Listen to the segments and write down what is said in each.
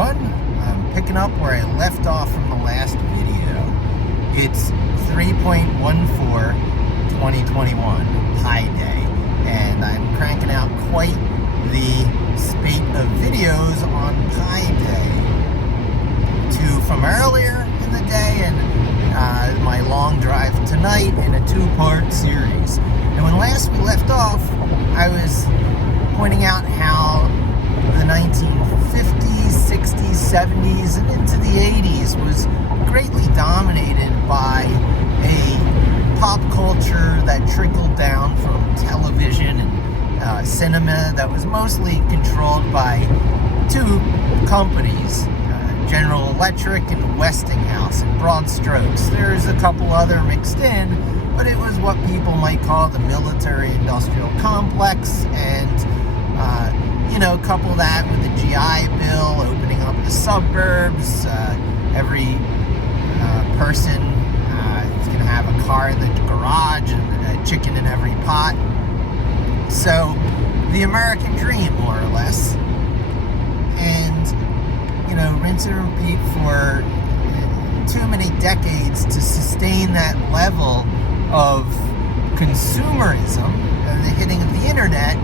everyone. I'm picking up where I left off from the last video. It's 3.14/2021, Pi Day, and I'm cranking out quite the spate of videos on Pi Day. Two from earlier in the day and my long drive tonight in a two-part series. And when last we left off, I was pointing out how the 1950s, 60s, 70s, and into the 80s was greatly dominated by a pop culture that trickled down from television and cinema that was mostly controlled by two companies, General Electric and Westinghouse, in broad strokes. There's a couple other mixed in, but it was what people might call the military-industrial complex, and couple that with the GI Bill, opening up the suburbs. Every person is going to have a car in the garage and a chicken in every pot. So, the American dream, more or less. And, rinse and repeat for too many decades to sustain that level of consumerism and the hitting of the internet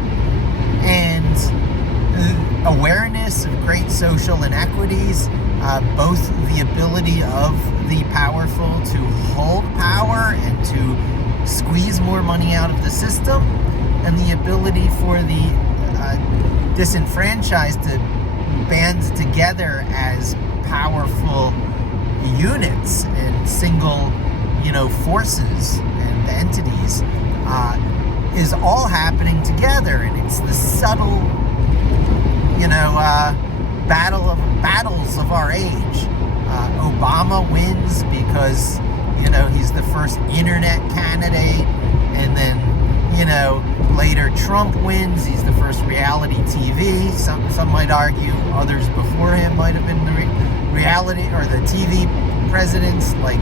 and awareness of great social inequities, both the ability of the powerful to hold power and to squeeze more money out of the system, and the ability for the disenfranchised to band together as powerful units and single, forces and entities, is all happening together. And it's the subtle, battles of our age. Obama wins because, he's the first internet candidate, and then, later Trump wins. He's the first reality TV. Some might argue others before him might have been the reality or the TV presidents, like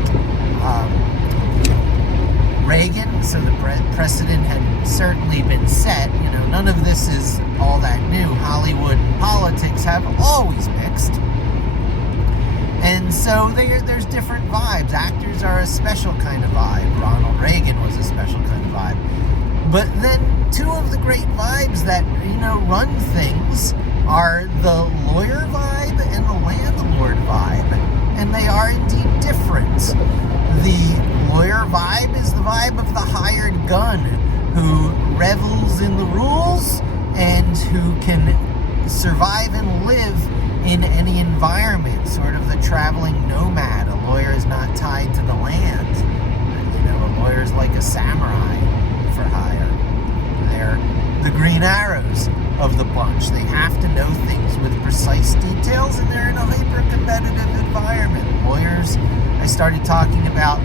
Reagan. So the precedent had certainly been set. None of this is all that new. Hollywood and politics have always mixed. And so there's different vibes. Actors are a special kind of vibe. Ronald Reagan was a special kind of vibe. But then two of the great vibes that, run things are the lawyer vibe and the landlord vibe. And they are indeed different. The lawyer vibe is the vibe of the hired gun who revels in the rules and who can survive and live in any environment, sort of the traveling nomad. A lawyer is not tied to the land. A lawyer is like a samurai for hire. They're the Green Arrows of the bunch. They have to know things with precise details, and they're in a hyper-competitive environment. Lawyers, I started talking about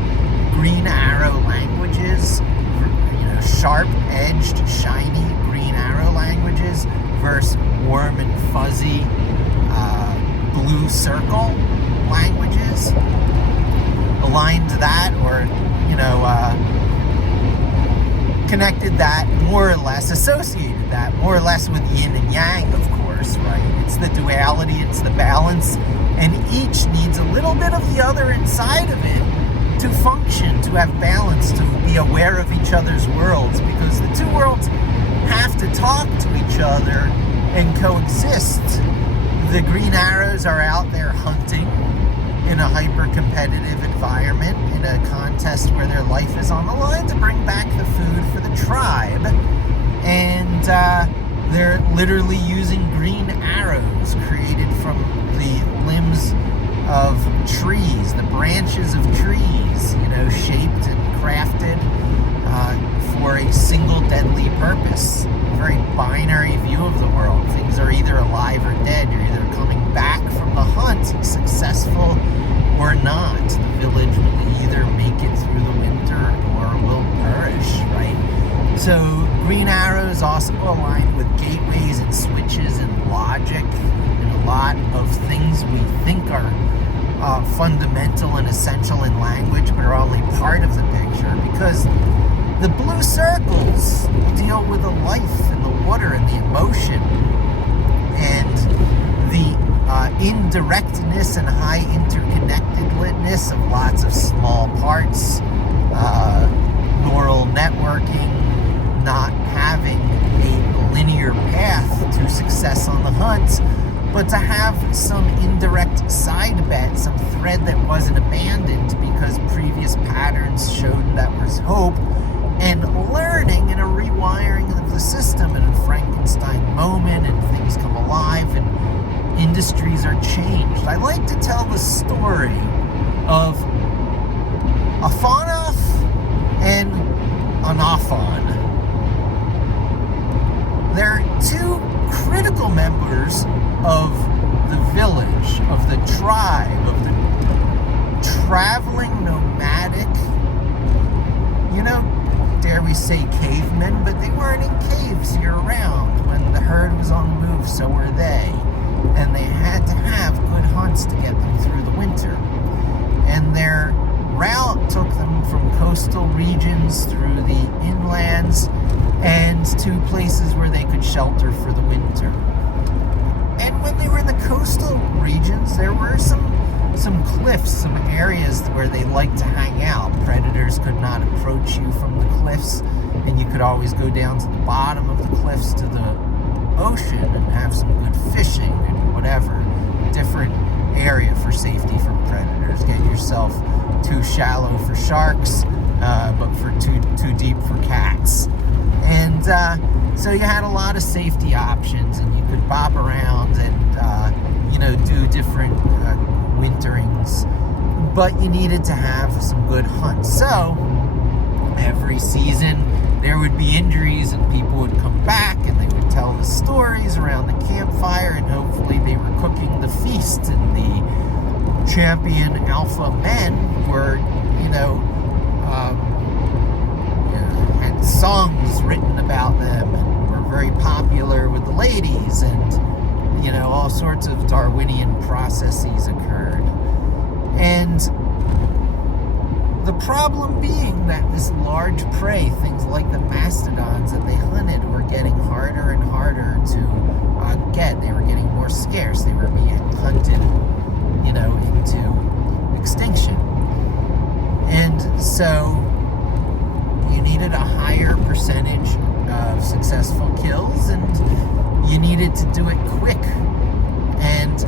Green Arrow languages, sharp-edged, shiny Green Arrow languages versus warm and fuzzy blue circle languages. Aligned to that, or, connected that, more or less, associated that, more or less with yin and yang, of course, right? It's the duality, it's the balance, and each needs a little bit of the other inside of it to function, to have balance, to be aware of each other's worlds, because the two worlds have to talk to each other and coexist. The Green Arrows are out there hunting in a hyper-competitive environment, in a contest where their life is on the line to bring back the food for the tribe. And they're literally using green arrows created from the limbs of trees, the branches of trees, shaped and crafted for a single deadly purpose. A very binary view of the world. Things are either alive or dead. You're either coming back from the hunt successful or not. The village will either make it through the winter or will perish, right? So Green Arrows also aligned with gateways and switches and logic and a lot of things we think are fundamental and essential in language, but are only part of the picture, because the blue circles deal with the life and the water and the emotion, and the indirectness and high interconnectedness of lots of small parts, neural networking, not having a linear path to success on the hunt, but to have some indirect side bet, some thread that wasn't abandoned because previous patterns showed that was hope, and learning and a rewiring of the system and a Frankenstein moment, and things come alive and industries are changed. I like to tell the story of Afanov and Anaphon. They're two critical members of the village, of the tribe, of the traveling nomadic, dare we say cavemen, but they weren't in caves year-round. When the herd was on the move, so were they. And they had to have good hunts to get them through the winter. And their route took them from coastal regions through the inlands and to places where they could shelter for the winter. And when they were in the coastal regions, there were some cliffs, some areas where they liked to hang out. Predators could not approach you from the cliffs, and you could always go down to the bottom of the cliffs to the ocean and have some good fishing and whatever. Different area for safety from predators. Get yourself too shallow for sharks, but for too deep for cats. And so you had a lot of safety options, and you could bop around and do different winterings, but you needed to have some good hunts. So every season there would be injuries, and people would come back and they would tell the stories around the campfire, and hopefully they were cooking the feast, and the champion alpha men were had songs written about them and were very popular with the ladies, and all sorts of Darwinian processes occurred. And the problem being that this large prey, things like the mastodons that they hunted, were getting harder and harder to get. They were getting more scarce. They were being hunted, into extinction. And so you needed a higher percentage of successful kills, and you needed to do it quick. And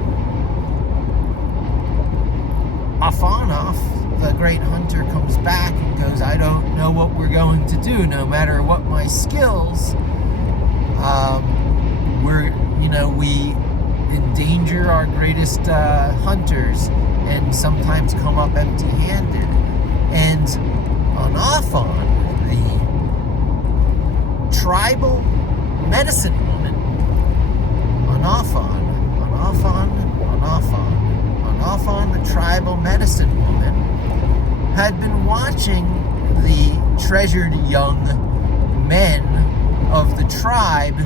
Afanov, the great hunter, comes back and goes, I don't know what we're going to do, no matter what my skills. We endanger our greatest hunters and sometimes come up empty-handed. And Anaphon, the tribal medicine woman, Anaphon, the tribal medicine woman, had been watching the treasured young men of the tribe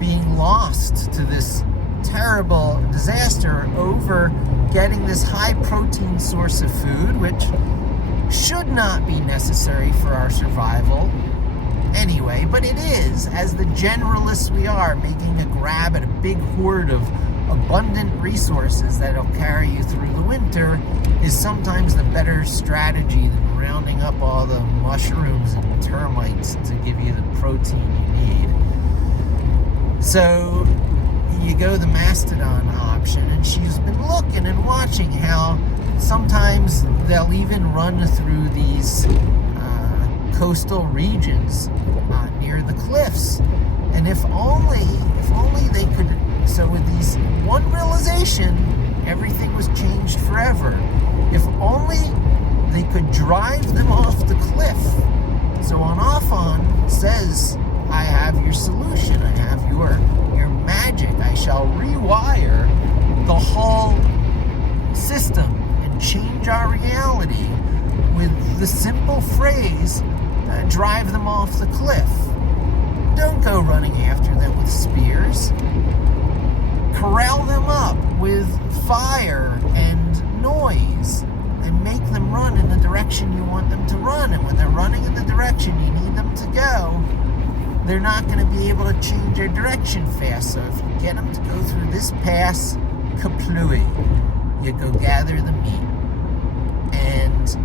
being lost to this terrible disaster over getting this high protein source of food, which should not be necessary for our survival anyway, but it is, as the generalists we are, making a grab at a big hoard of abundant resources that'll carry you through the winter is sometimes the better strategy than rounding up all the mushrooms and termites to give you the protein you need. So you go the mastodon option, and she's been looking and watching how sometimes they'll even run through these coastal regions near the cliffs. And if only they could. So with these one realization, everything was changed forever. If only they could drive them off the cliff. So Anaphon says, I have your solution. I have your magic. I shall rewire the whole system and change our reality with the simple phrase, drive them off the cliff. Don't go running after them with spears. Corral them up with fire and noise and make them run in the direction you want them to run. And when they're running in the direction you need them to go, they're not going to be able to change their direction fast. So if you get them to go through this pass, kaplui. You go gather the meat. And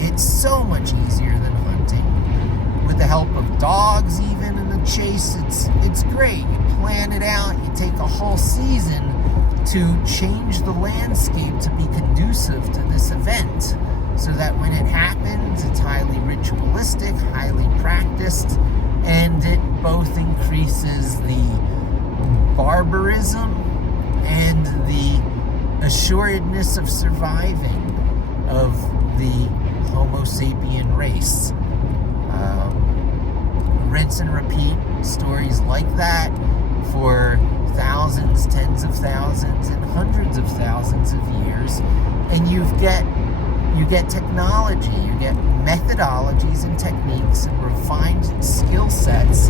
it's so much easier than hunting. With the help of dogs even in the chase, it's great. You plan it out, you take a whole season to change the landscape to be conducive to this event, so that when it happens, it's highly ritualistic, highly practiced, and it both increases the barbarism and the assuredness of surviving of the Homo sapien race. Rinse and repeat stories like that for thousands, tens of thousands, and hundreds of thousands of years, and you get technology, you get methodologies and techniques and refined skill sets,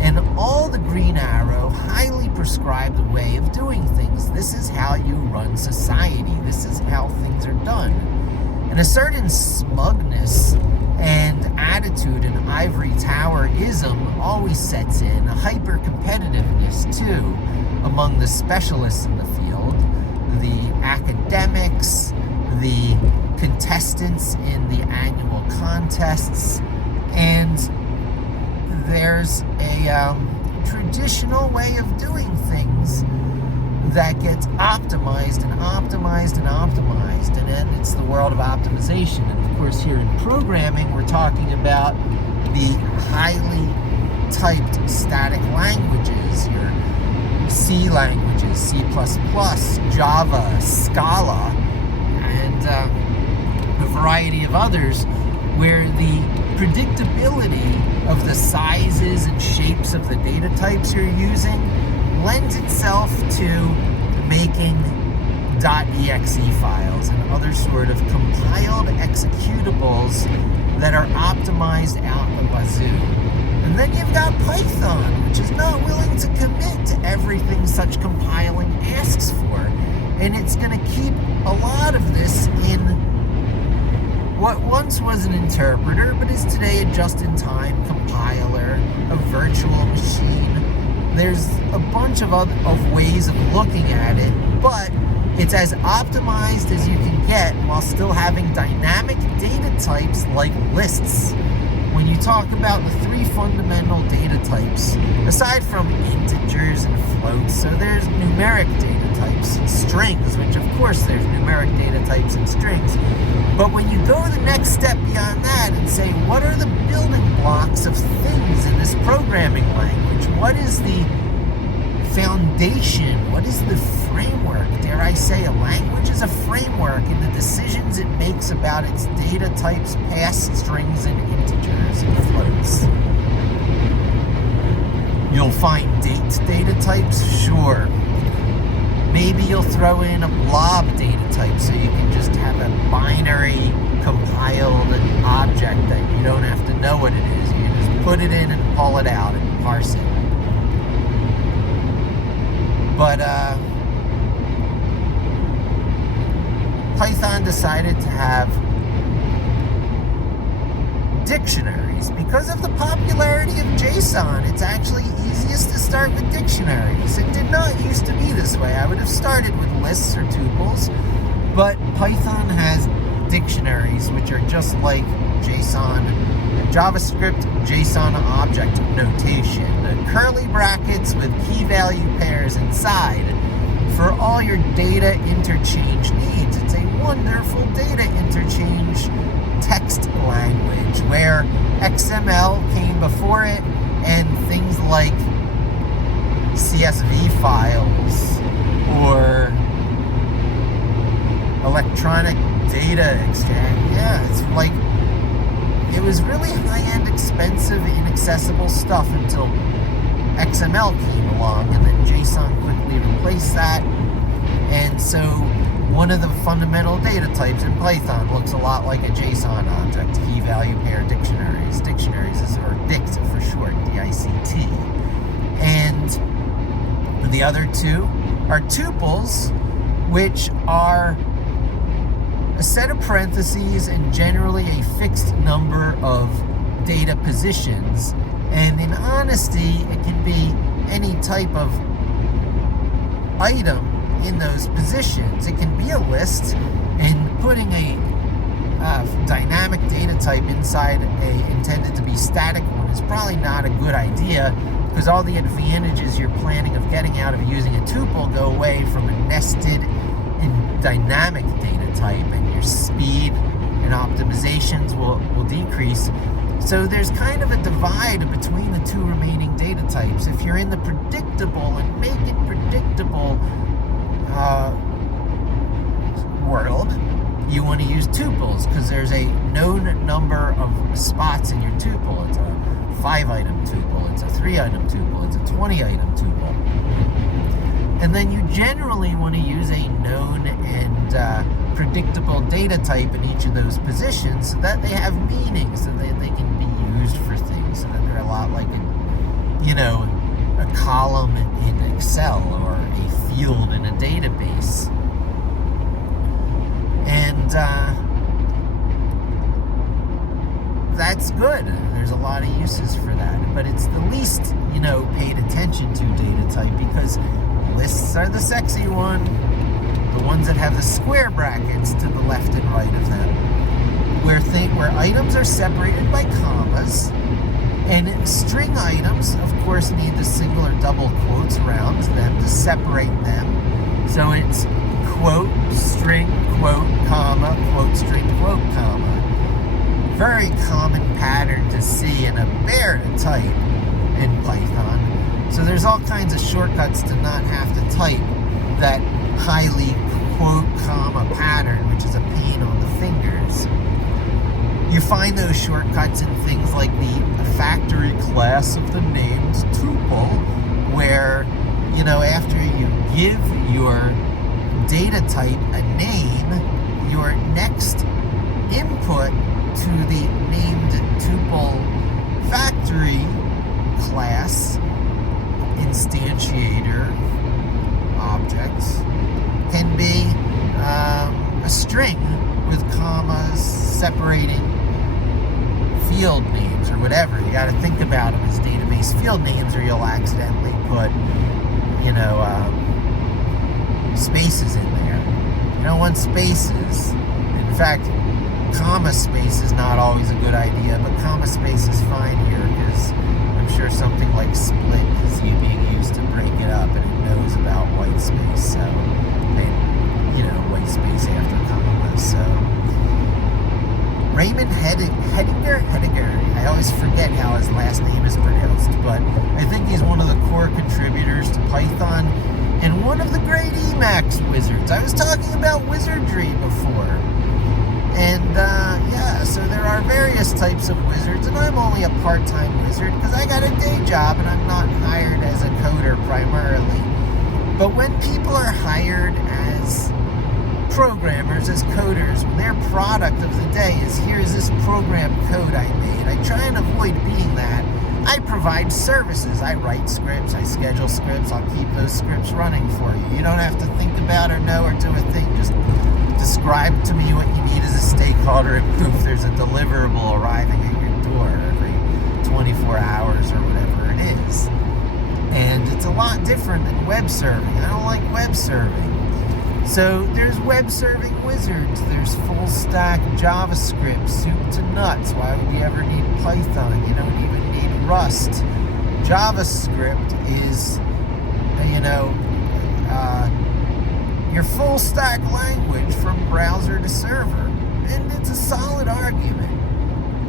and all the Green Arrow highly prescribed way of doing things. This is how you run society. This is how things are done. And a certain smugness and attitude and ivory tower-ism always sets in, a hyper-competitiveness too among the specialists in the field, the academics, the contestants in the annual contests, and there's a traditional way of doing things that gets optimized and optimized and optimized, and then it's the world of optimization. And of course here in programming we're talking about the highly typed static languages, your C languages, C++, Java, Scala, and a variety of others, where the predictability of the sizes and shapes of the data types you're using lends itself to making .exe files and other sort of compiled executables that are optimized out the wazoo. And then you've got Python, which is not willing to commit to everything such compiling asks for. And it's going to keep a lot of this in what once was an interpreter, but is today a just-in-time compiler, a virtual machine. There's a bunch of ways of looking at it, but it's as optimized as you can get while still having dynamic data types like lists. When you talk about the three fundamental data types, aside from integers and floats, so there's numeric data types and strings, which of course there's numeric data types and strings. But when you go the next step beyond that and say, what are the building blocks of things in this programming language? What is the foundation? What is the framework? Dare I say, a language is a framework in the decisions it makes about its data types, past strings and integers and floats. You'll find data types, sure. Maybe you'll throw in a blob data type so you can just have a binary compiled object that you don't have to know what it is. You can just put it in and pull it out and parse it. But Python decided to have dictionaries. Because of the popularity of JSON, it's actually easiest to start with dictionaries. It did not used to be this way. I would have started with lists or tuples, but Python has dictionaries, which are just like JSON, JavaScript JSON object notation. The curly brackets with key value pairs inside for all your data interchange needs. It's a wonderful data interchange text language where XML came before it, and things like CSV files or electronic data exchange. Yeah, it's like, it was really high-end, expensive, inaccessible stuff until XML came along, and then JSON quickly replaced that. And so one of the fundamental data types in Python looks a lot like a JSON object, key value pair dictionaries. Dictionaries is, or DICT for short, D-I-C-T. And the other two are tuples, which are a set of parentheses and generally a fixed number of data positions. And in honesty, it can be any type of item in those positions. It can be a list, and putting a dynamic data type inside a intended to be static one is probably not a good idea, because all the advantages you're planning of getting out of using a tuple go away from a nested and dynamic data type, and your speed and optimizations will decrease. So there's kind of a divide between the two remaining data types. If you're in the predictable and make it predictable world, you want to use tuples because there's a known number of spots in your tuple. It's a 5-item tuple, it's a 3-item tuple, it's a 20-item tuple. And then you generally want to use a known and predictable data type in each of those positions so that they have meaning, so that they can be used for things, so that they're a lot like a column in Excel or a field in a database. And that's good. There's a lot of uses for that. But it's the least, paid attention to data type, because lists are the sexy one. The ones that have the square brackets to the left and right of them. Where items are separated by commas. And string items, of course, need the single or double quotes around them to separate them. So it's quote, string, quote, comma, quote, string, quote, comma. Very common pattern to see and a bear to type in Python. So there's all kinds of shortcuts to not have to type that highly quote, comma pattern, which is a pain on the fingers. You find those shortcuts in things like the factory class of the named tuple, where, after you give your data type a name, your next input to the named tuple factory class instantiator objects can be a string with commas separating field names or whatever. You got to think about them as database field names, or you'll accidentally put, spaces in there. You don't want spaces. In fact, comma space is not always a good idea, but comma space is fine here because I'm sure something like split is being used to break it up, and it knows about white space, so white space after comma. So Raymond Hediger. I always forget how his last name is pronounced, but I think he's one of the core contributors to Python and one of the great Emacs wizards. I was talking about wizardry before. And so there are various types of wizards, and I'm only a part-time wizard because I got a day job and I'm not hired as a coder primarily. But when people are hired as programmers, as coders, when their product of the day is, here's this program code I made, I try and avoid being that. I provide services. I write scripts, I schedule scripts, I'll keep those scripts running for you. You don't have to think about or know or do a thing. Just describe to me what you need as a stakeholder, and poof, there's a deliverable arriving at your door every 24 hours or whatever it is. And it's a lot different than web serving. I don't like web serving. So there's web serving wizards, there's full stack JavaScript, soup to nuts. Why would you ever need Python? You don't even need Rust. JavaScript is, your full stack language from browser to server. And it's a solid argument.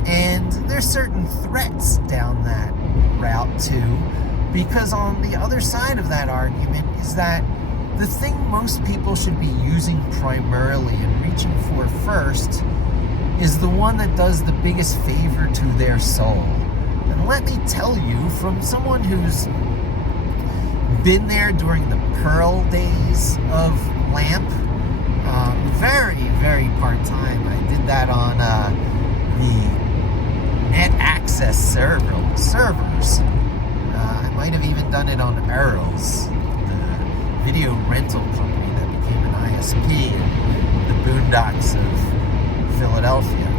And there's certain threats down that route too, because on the other side of that argument is that the thing most people should be using primarily and reaching for first is the one that does the biggest favor to their soul. And let me tell you, from someone who's been there during the Perl days of LAMP, very, very part-time. I did that on the net access servers. I might have even done it on Earls, video rental company that became an ISP in the boondocks of Philadelphia.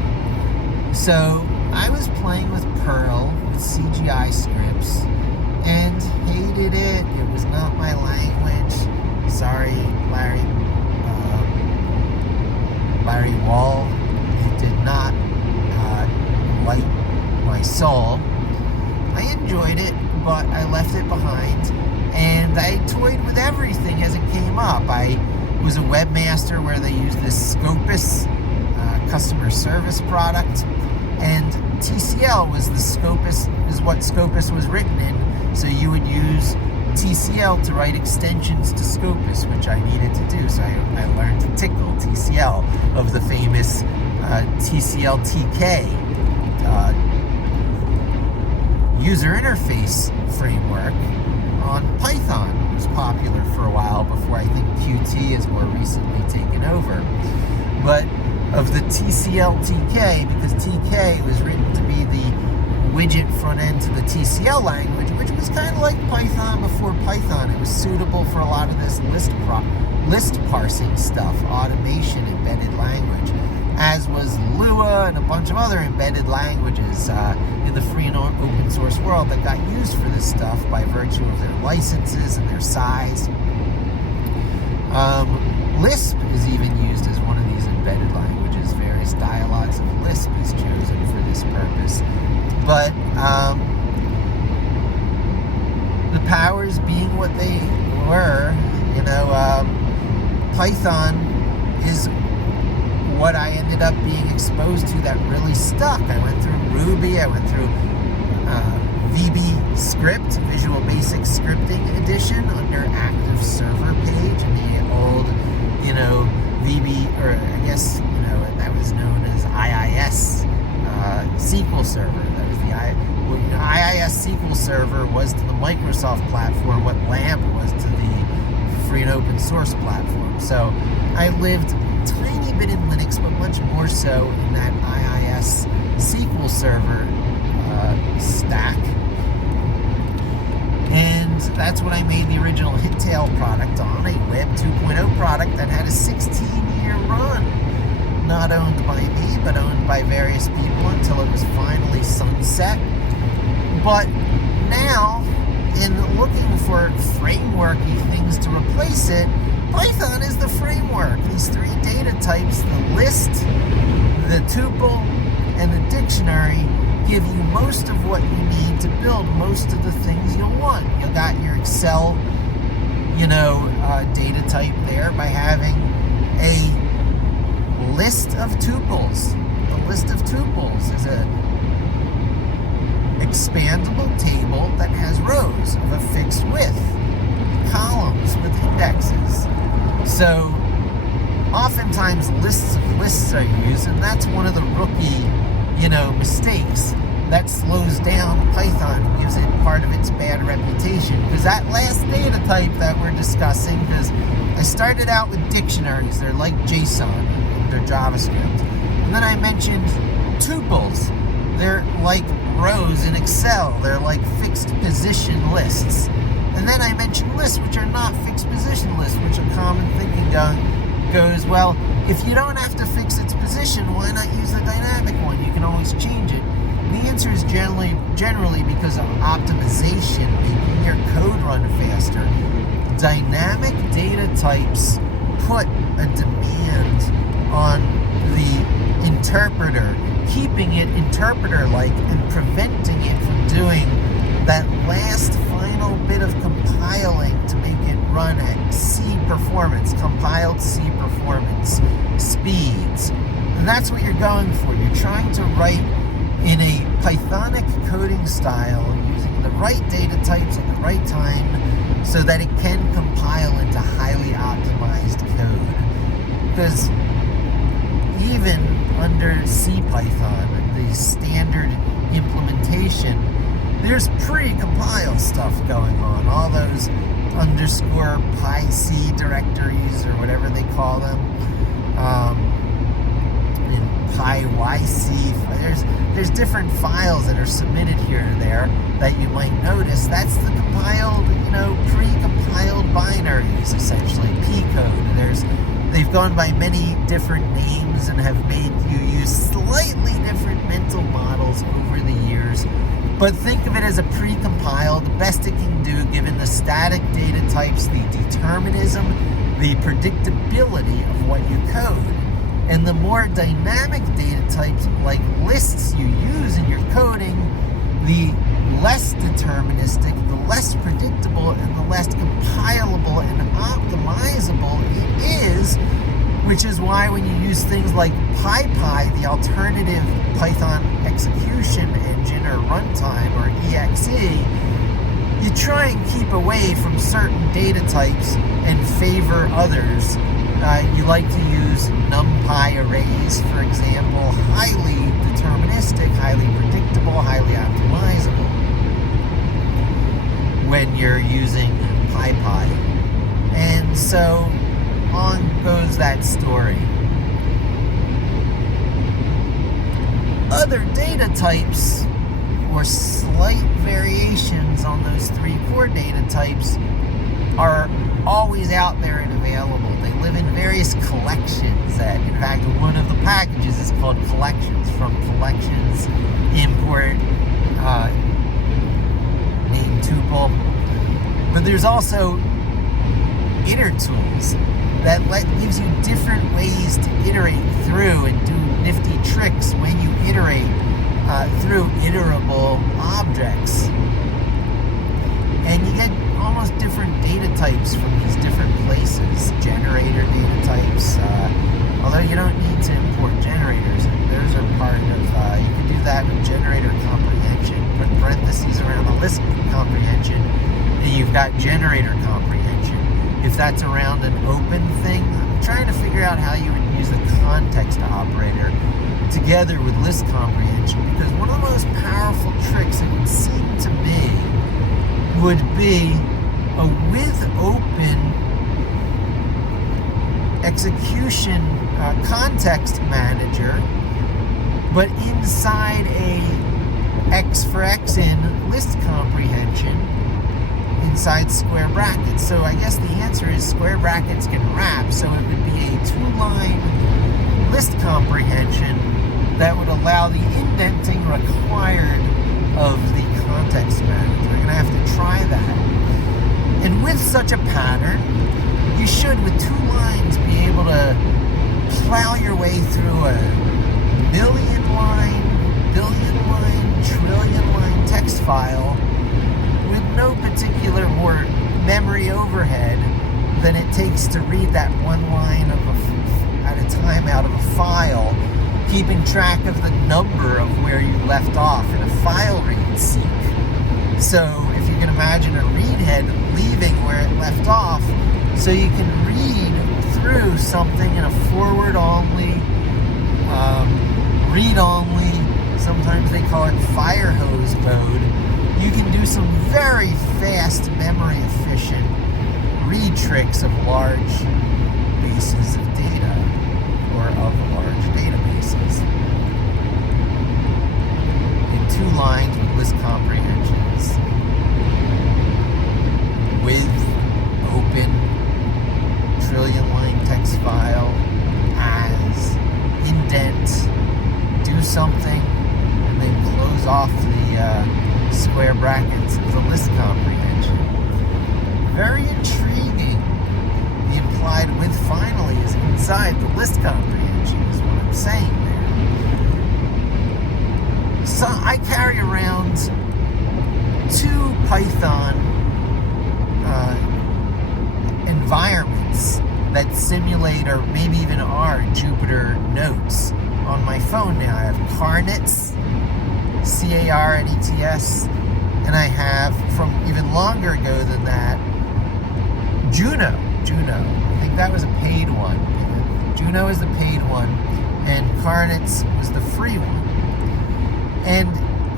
So I was playing with Perl with CGI scripts and hated it. It was not my language. Sorry, Larry Wall. It did not light my soul. I enjoyed it, but I left it behind, and I toyed with everything as it came up. I was a webmaster where they used this Scopus customer service product, and TCL was what Scopus was written in, so you would use TCL to write extensions to Scopus, which I needed to do. So I learned to tickle TCL of the famous TCL TK user interface framework on Python. It was popular for a while before I think Qt has more recently taken over. But of the TCL TK, because TK was written to be the widget front end to the TCL language, which was kind of like Python before Python. It was suitable for a lot of this list parsing stuff, automation, embedded language, as was Lua and a bunch of other embedded languages in the free and open source world that got used for this stuff by virtue of their licenses and their size. Lisp is even used as one of these embedded languages. Various dialogues of Lisp is chosen for this purpose. But the powers being what they were, Python is what I ended up being exposed to that really stuck. I went through Ruby, I went through VB Script, Visual Basic Scripting Edition, under Active Server page, and the old, VB, or I guess, that was known as IIS SQL Server. That was the IIS SQL Server was to the Microsoft platform what LAMP was to the free and open source platform. So I lived a tiny bit in Linux, but much more so in that IIS SQL Server stack. And that's what I made the original Hittail product on, a Web 2.0 product that had a 16-year run. Not owned by me, but owned by various people until it was finally sunset. But now, in looking for frameworky things to replace it, Python is the framework. These three data types, the list, the tuple, and the dictionary, give you most of what you need to build most of the things you'll want. You got your Excel, data type there by having a list of tuples. The list of tuples is a expandable table that has rows of a fixed width, columns with indexes. So oftentimes lists of lists are used, and that's one of the rookie, mistakes that slows down Python and gives it part of its bad reputation. Because that last data type that we're discussing, because I started out with dictionaries, they're like JSON, they're JavaScript. And then I mentioned tuples, they're like rows in Excel, they're like fixed position lists. And then I mentioned lists, which are not fixed position lists, which a common thinking goes, well, if you don't have to fix its position, why not use the dynamic one? You can always change it. And the answer is generally because of optimization, making your code run faster. Dynamic data types put a demand on the interpreter, keeping it interpreter-like and preventing it from doing that last final bit of compiling to make it run at C performance, compiled C performance speeds. And that's what you're going for. You're trying to write in a Pythonic coding style using the right data types at the right time so that it can compile into highly optimized code. Because even under CPython, the standard implementation, there's pre-compile stuff going on. All those underscore PyC directories or whatever they call them, in PyYC. There's different files that are submitted here or there that you might notice. That's the compiled, pre-compiled binaries, essentially, P-code. They've gone by many different names and have made you use slightly different mental models over the years. But think of it as a pre-compiled, the best it can do given the static data types, the determinism, the predictability of what you code. And the more dynamic data types like lists you use in your coding, the less deterministic, the less predictable, and the less compilable and optimizable it is, which is why when you use things like PyPy, the alternative Python execution engine or runtime or EXE, you try and keep away from certain data types and favor others. You like to use NumPy arrays, for example, highly deterministic, highly predictable, highly optimizable when you're using PyPy. And so on goes that story. Other data types or slight variations on those three core data types are always out there and available. They live in various collections that, in fact, one of the packages is called collections. From collections, import, name tuple. But there's also iter tools that gives you different ways to iterate through and do nifty tricks when you iterate through iterable objects. And you get almost different data types from these different places. Generator data types, although you don't need to import generators. Those are part of, you can do that with generator comprehension. Put parentheses around the list comprehension, and you've got generator comprehension. If that's around an open thing, I'm trying to figure out how you would use the context operator together with list comprehension, because one of the most powerful tricks, it would seem to me, would be a with open execution context manager, but inside a X for X in list comprehension inside square brackets. So I guess the answer is square brackets can wrap, so it would be a two-line list comprehension that would allow the indenting required of the context manager. You're going to have to try that. And with such a pattern, you should, with 2 lines, be able to plow your way through a million-line, billion-line, trillion-line text file with no particular more memory overhead than it takes to read that 1 line at a time out of a file, keeping track of the number of where you left off in a file read seek. So if you can imagine a read head leaving where it left off, so you can read through something in a forward-only, read-only, sometimes they call it fire hose mode, you can do some very fast, memory-efficient read tricks of large bases of data, or of large databases. In 2 lines with list comprehensions, with open trillion-line text file as indent, do something, and then close off the square brackets of the list comprehension. Very intriguing. The implied with finally is inside the list comprehension, is what I'm saying there. So I carry around 2 Python environments that simulate or maybe even are Jupyter notes on my phone now. I have Carnets, Carnets, and I have, from even longer ago than that, Juno. I think that was a paid one. Juno is the paid one, and Carnets was the free one. And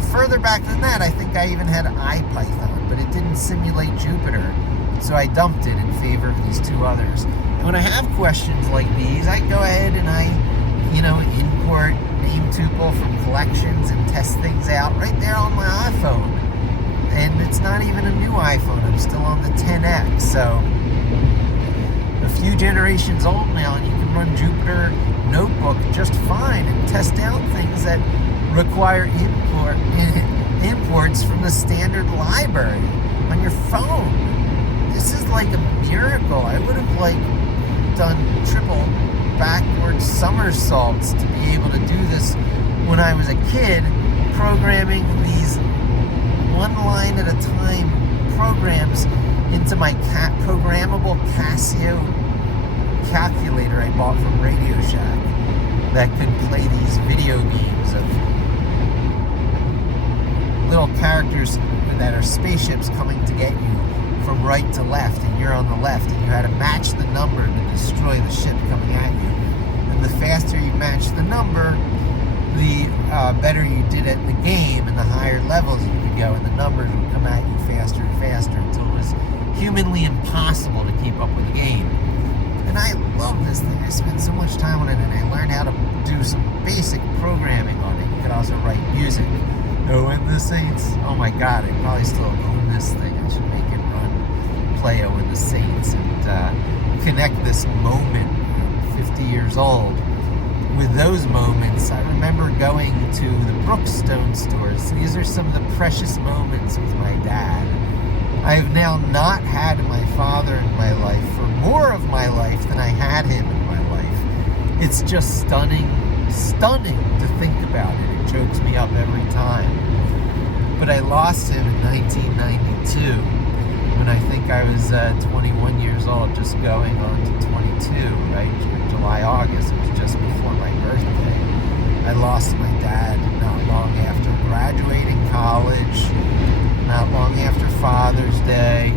further back than that, I think I even had IPython, but it didn't simulate Jupyter, so I dumped it in favor of these 2 others. And when I have questions like these, I go ahead and I, import name tuple from collections and test things out right there on my iPhone. And it's not even a new iPhone. I'm still on the 10X, so a few generations old now, and you can run Jupyter Notebook just fine and test out things that require imports from the standard library on your phone. This is like a miracle. I would have done triple backward somersaults to be able to do this when I was a kid, programming these one line at a time programs into my programmable Casio calculator I bought from Radio Shack that could play these video games of little characters that are spaceships coming to get you from right to left, and you're on the left, and you had to match the number to destroy the ship coming at you. And the faster you matched the number, the better you did at the game, and the higher levels you could go, and the numbers would come at you faster and faster until it was humanly impossible to keep up with the game. And I love this thing. I spent so much time on it, and I learned how to do some basic programming on it. You could also write music. Oh, and the Saints. Oh my God, I probably still own this thing. I should make it run play Oh and the Saints and connect this moment, 50 years old, with those moments. I remember going to the Brookstone stores. These are some of the precious moments with my dad. I have now not had my father in my life for more of my life than I had him in my life. It's just stunning to think about it. It chokes me up every time. But I lost him in 1992 when I think I was 21 years old, just going on to 22, right? July, August. It was just before my birthday. I lost my dad not long after graduating college, not long after Father's Day,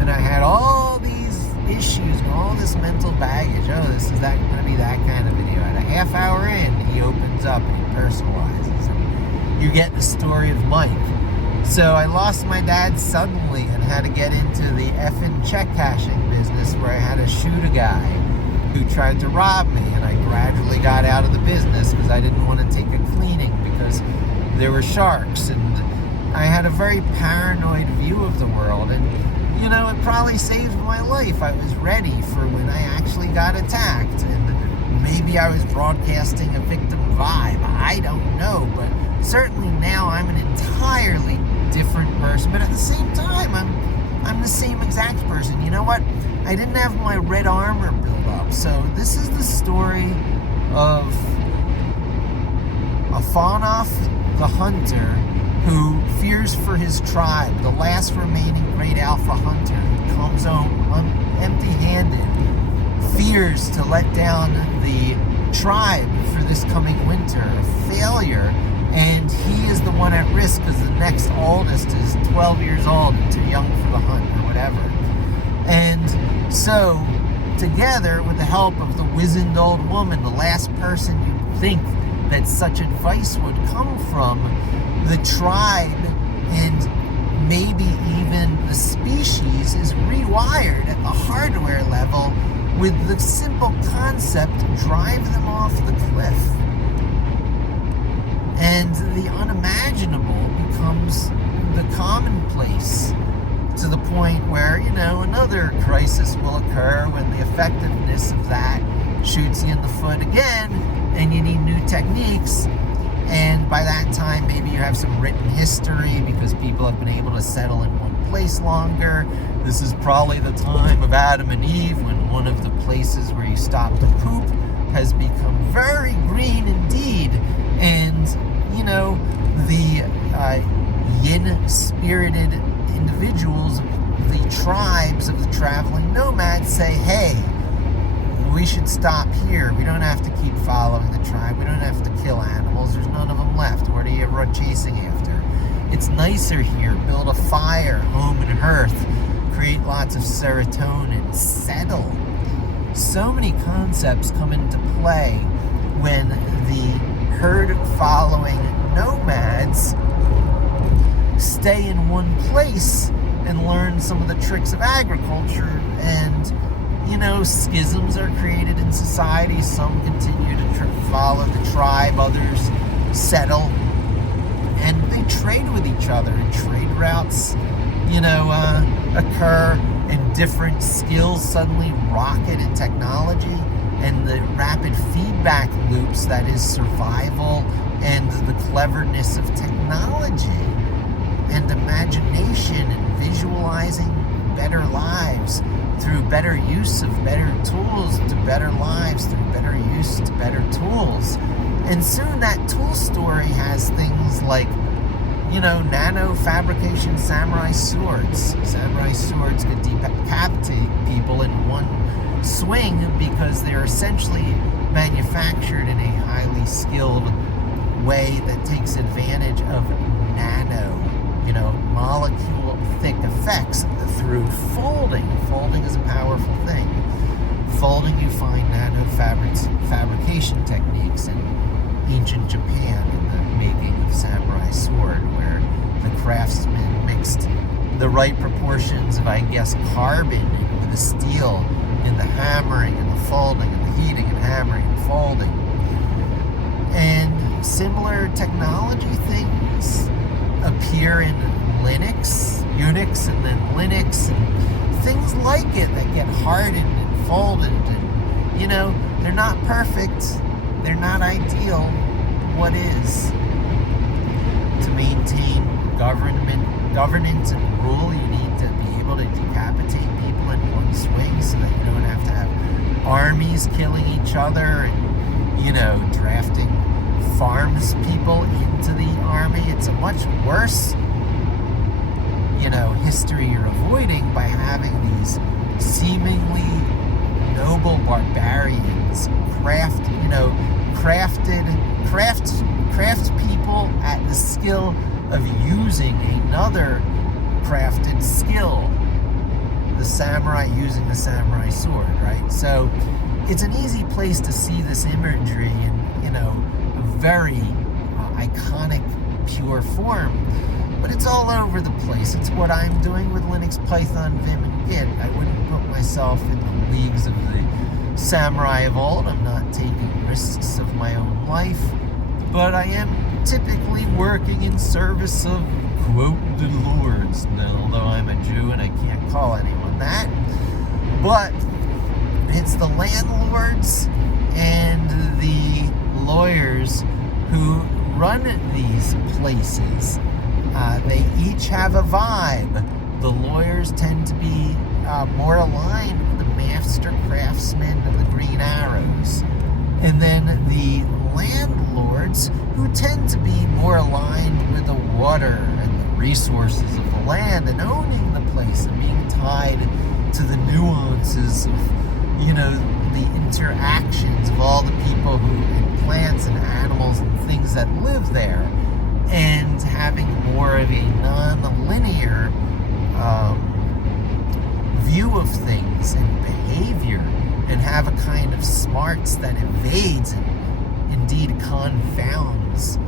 and I had all these issues and all this mental baggage. Oh, this is going to be that kind of video. And a half hour in, he opens up and he personalizes, and you get the story of Mike. So I lost my dad suddenly and had to get into the effing check cashing business, where I had to shoot a guy who tried to rob me, and I gradually got out of the business because I didn't want to take a cleaning because there were sharks, and I had a very paranoid view of the world, and you know, it probably saved my life. I was ready for when I actually got attacked, and maybe I was broadcasting a victim vibe. I don't know, but certainly now I'm an entirely different person, but at the same time, I'm the same exact person. You know what? I didn't have my red armor build up. So this is the story of Aphanoth the hunter who fears for his tribe, the last remaining great alpha hunter who comes home empty-handed, fears to let down the tribe for this coming winter, a failure, and he is the one at risk because the next oldest is 12 years old and too young for the hunt or whatever. And so, together with the help of the wizened old woman, the last person you'd think that such advice would come from, the tribe and maybe even the species is rewired at the hardware level with the simple concept: drive them off the cliff. And the unimaginable becomes the commonplace, to the point where, you know, another crisis will occur when the effectiveness of that shoots you in the foot again, and you need new techniques. And by that time, maybe you have some written history because people have been able to settle in one place longer. This is probably the time of Adam and Eve, when one of the places where you stop to poop has become very green indeed. And, you know, the yin-spirited individuals, the tribes of the traveling nomads say, hey, we should stop here. We don't have to keep following the tribe. We don't have to kill animals. There's none of them left. What are you chasing after? It's nicer here. Build a fire, home and hearth. Create lots of serotonin. Settle. So many concepts come into play when the herd-following nomads stay in one place and learn some of the tricks of agriculture. And, you know, schisms are created in society. Some continue to follow the tribe, others settle, and they trade with each other, and trade routes, you know, occur, and different skills suddenly rocket in technology, and the rapid feedback loops that is survival and the cleverness of technology and imagination and visualizing better lives through better use of better tools to better better lives through better use to better tools. And soon that tool story has things like, nano fabrication samurai swords. Samurai swords could decapitate people in one swing because they're essentially manufactured in a highly skilled way that takes advantage of molecule thick effects through folding. Folding is a powerful thing. Folding, you find nano fabrication techniques in ancient Japan in the making of samurai sword, where the craftsmen mixed the right proportions of, carbon with the steel in the hammering and the folding and the heating and hammering and folding. And similar technology things appear in Linux, Unix, and then Linux, and things like it that get hardened and folded. And, they're not perfect. They're not ideal. What is? To maintain governance and rule, you need to be able to decapitate people in one swing so that you don't have to have armies killing each other and, drafting farms people into the army. It's a much worse, history you're avoiding by having these seemingly noble barbarians craft people at the skill of using another crafted skill. The samurai using the samurai sword, right? So it's an easy place to see this imagery in, a very iconic, pure form. But it's all over the place. It's what I'm doing with Linux, Python, Vim, and Git. I wouldn't put myself in the leagues of the samurai of old. I'm not taking risks of my own life. But I am typically working in service of, quote, the lords. Now, although I'm a Jew and I can't call anyone that. But it's the landlords and the lawyers who run these places. They each have a vibe. The lawyers tend to be more aligned with the master craftsmen of the Green Arrows. And then the landlords, who tend to be more aligned with the water and the resources of the land and owning the place and being tied to the nuances of, the interactions of all the people and plants and animals and things that live there, and having more of a non-linear view of things and behavior, and have a kind of smarts that evades and indeed confounds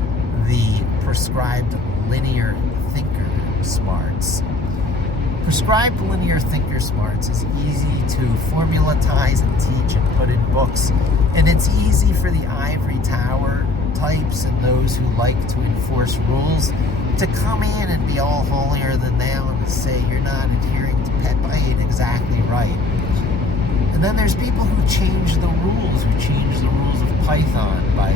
the prescribed linear thinker smarts. Prescribed linear thinker smarts is easy to formulatize and teach and put in books, and it's easy for the ivory tower types and those who like to enforce rules to come in and be all holier than thou and say you're not adhering to pet bite exactly right. And then there's people who change the rules of Python by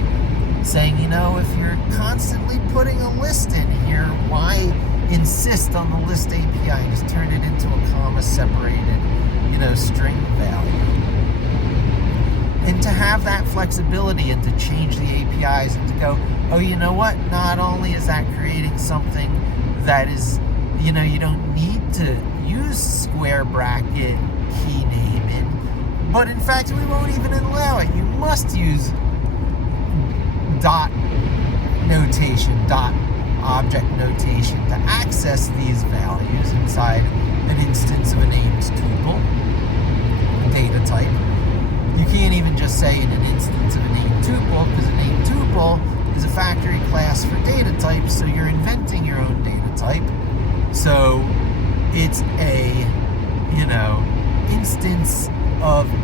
saying, if you're constantly putting a list in here, why insist on the list API and just turn it into a comma-separated, string value? And to have that flexibility and to change the APIs and to go, oh, you know what? Not only is that creating something that is, you don't need to use square bracket key naming, but in fact, we won't even allow it. You must use dot notation, dot object notation to access these values inside an instance of a named tuple, a data type. You can't even just say in an instance of a named tuple, because a named tuple is a factory class for data types, so you're inventing your own data type. So it's a, instance of a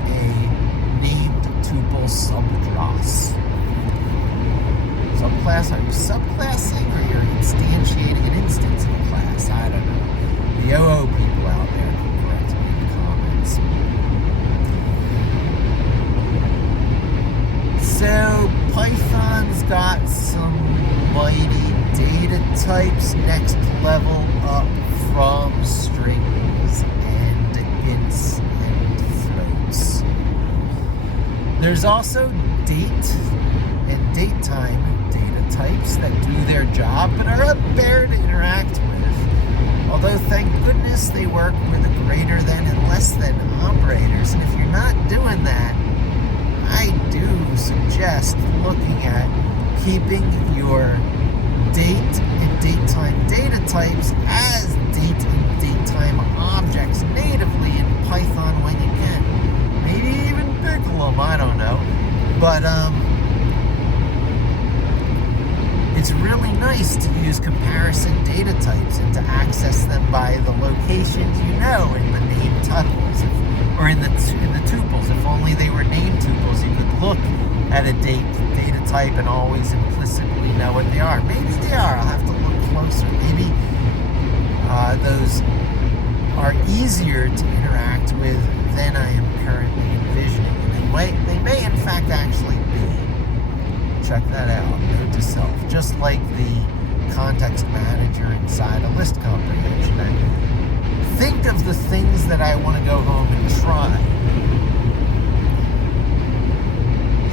named tuple subclass. Subclass, are you subclassing or you're instantiating an instance of a class? I don't know. The OO people out there can correct me in the comments. So Python's got some mighty data types next level up from strings and ints and floats. There's also date and date time data types that do their job but are a bear to interact with. Although thank goodness they work with a greater than and less than operators. And if you're not doing that, I do suggest looking at keeping your date and date time data types as date and date time objects natively in Python when you can. Maybe even pickle them, I don't know. But it's really nice to use comparison data types and to access them by the locations you know in the name tuples, or in the tuples. If only they were name tuples, you could look at a data type and always implicitly know what they are. Maybe they are. I'll have to look closer. Maybe those are easier to interact with than I am currently envisioning. And they may in fact actually be. Check that out. Note to self. Just like the context manager inside a list comprehension. I think of the things that I want to go home and try.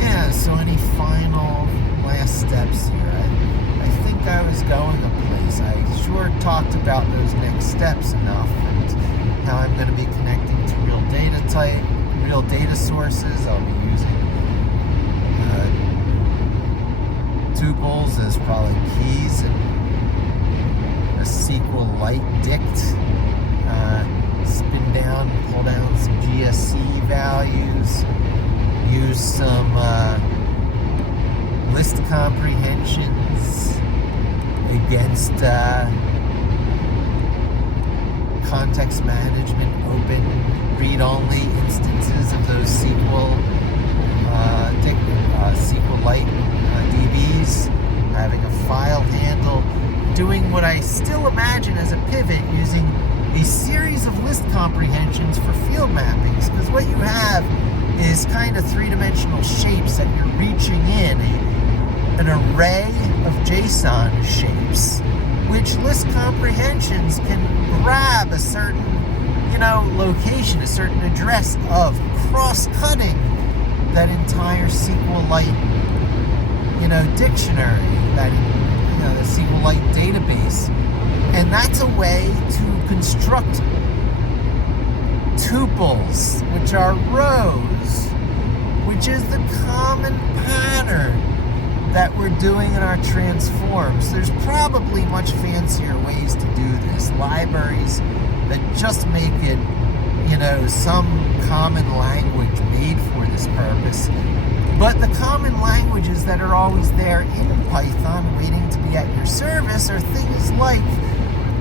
Yeah, so any final last steps here? I think I was going a place. I sure talked about those next steps enough and how I'm going to be connecting to real data type, real data sources. I'll be using tuples as probably keys and a SQLite dict. Spin down, pull down some GSC values. Use some list comprehensions against context management, open read-only instances of those SQLite DBs, having a file handle, doing what I still imagine as a pivot using a series of list comprehensions for field mappings, because what you have is kind of three-dimensional shapes that you're reaching in, an array of JSON shapes, which list comprehensions can grab a certain, location, a certain address of, cross-cutting that entire SQLite, dictionary, that, the SQLite database. And that's a way to construct tuples, which are rows, which is the common pattern that we're doing in our transforms. There's probably much fancier ways to do this. Libraries that just make it, some common language made for this purpose. But the common languages that are always there in Python waiting to be at your service are things like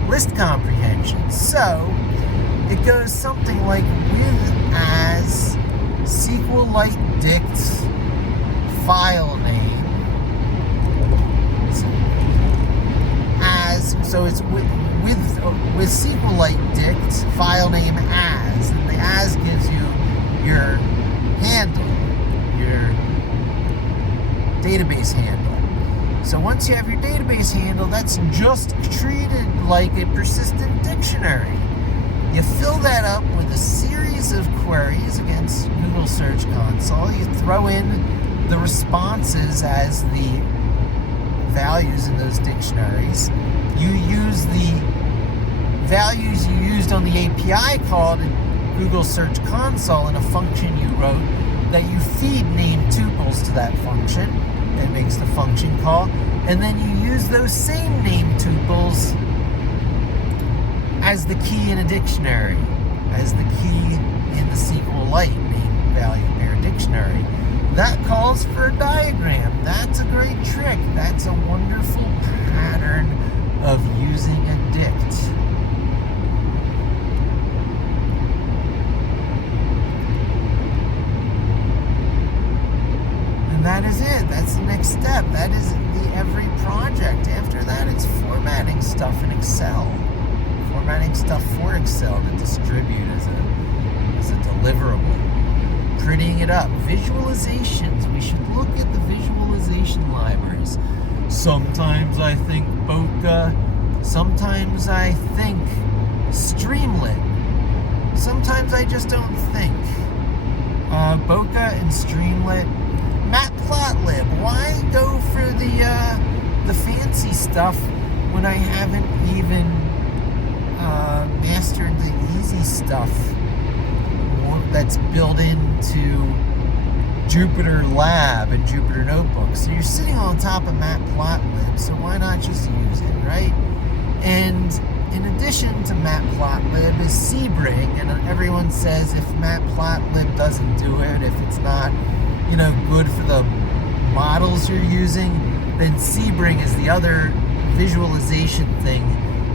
list comprehension. So it goes something like with as SQLite dict file name as, so it's with SQLite dict file name as, and the as gives you your handle, your database handle. So once you have your database handle, that's just treated like a persistent dictionary. You fill that up with a series of queries against Google Search Console. You throw in the responses as the values in those dictionaries. You use the values you used on the API call to Google Search Console in a function you wrote that you feed name tuples to that function. It makes the function call. And then you use those same name tuples as the key in a dictionary, as the key in the SQLite name value pair dictionary. That calls for a diagram. That's a great trick. That's a wonderful pattern of using a dict. And that is it. That's the next step. That is every project. After that, it's formatting stuff in Excel. Formatting stuff for Excel to distribute as a deliverable. Prettying it up. Visualizations. We should look at the visualization libraries. Sometimes I think Bokeh. Sometimes I think Streamlit. Sometimes I just don't think. Bokeh and Streamlit the fancy stuff when I haven't even mastered the easy stuff that's built into Jupyter Lab and Jupyter Notebook. So you're sitting on top of Matplotlib, so why not just use it, right? And in addition to Matplotlib is Sebring, and everyone says if Matplotlib doesn't do it, if it's not, good for the models you're using, then Sebring is the other visualization thing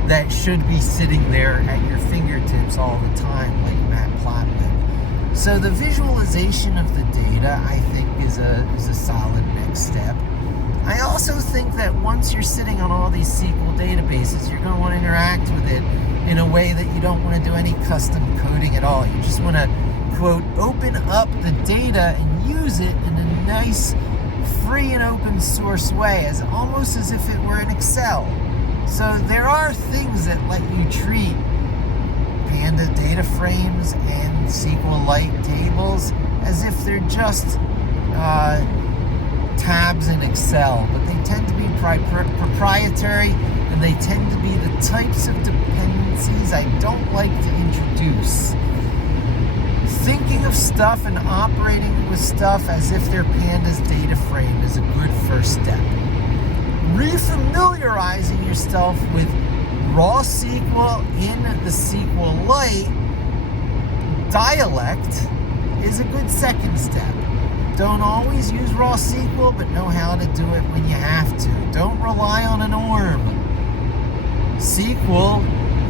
that should be sitting there at your fingertips all the time, like Matplotlib. So the visualization of the data, I think, is a solid next step. I also think that once you're sitting on all these SQL databases, you're going to want to interact with it in a way that you don't want to do any custom coding at all. You just want to, quote, open up the data and use it in a nice, free and open source way, almost as if it were in Excel. So there are things that let you treat Panda data frames and SQLite tables as if they're just tabs in Excel, but they tend to be proprietary, and they tend to be the types of dependencies I don't like to introduce. Thinking of stuff and operating with stuff as if they're Panda's data frame is a good first step. Refamiliarizing yourself with raw SQL in the SQLite dialect is a good second step. Don't always use raw SQL, but know how to do it when you have to. Don't rely on an ORM. SQL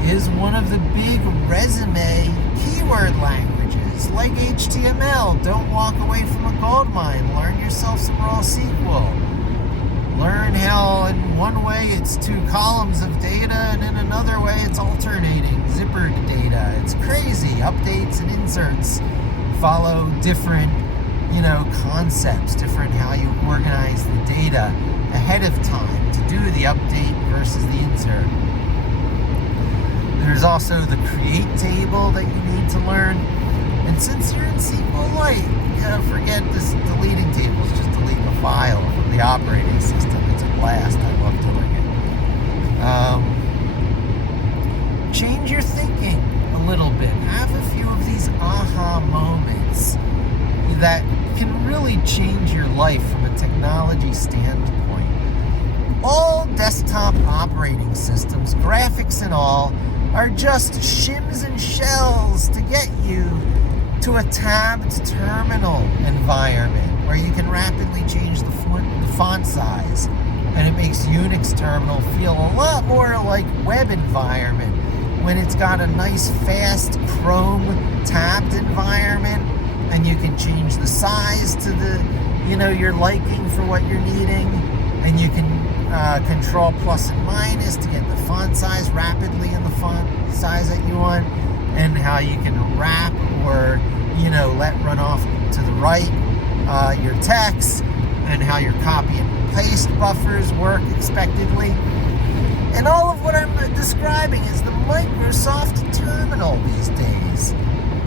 is one of the big resume keyword languages, like HTML. Don't walk away from a goldmine. Learn yourself some raw SQL. Learn how in one way it's two columns of data, and in another way it's alternating, zippered data. It's crazy. Updates and inserts follow different concepts, different how you organize the data ahead of time to do the update versus the insert. There's also the create table that you need to learn. And since you're in SQLite, you gotta forget this deleting tables. Just delete the file from the operating system. It's a blast. I love doing it. Change your thinking a little bit. Have a few of these aha moments that can really change your life from a technology standpoint. All desktop operating systems, graphics and all, are just shims and shells to get you to a tabbed terminal environment where you can rapidly change the font size, and it makes Unix terminal feel a lot more like web environment when it's got a nice fast Chrome tabbed environment, and you can change the size to the your liking for what you're needing, and you can control plus and minus to get the font size rapidly in the font size that you want, and how you can wrap or let run off to the right your text, and how your copy and paste buffers work expectedly. And all of what I'm describing is the Microsoft terminal these days.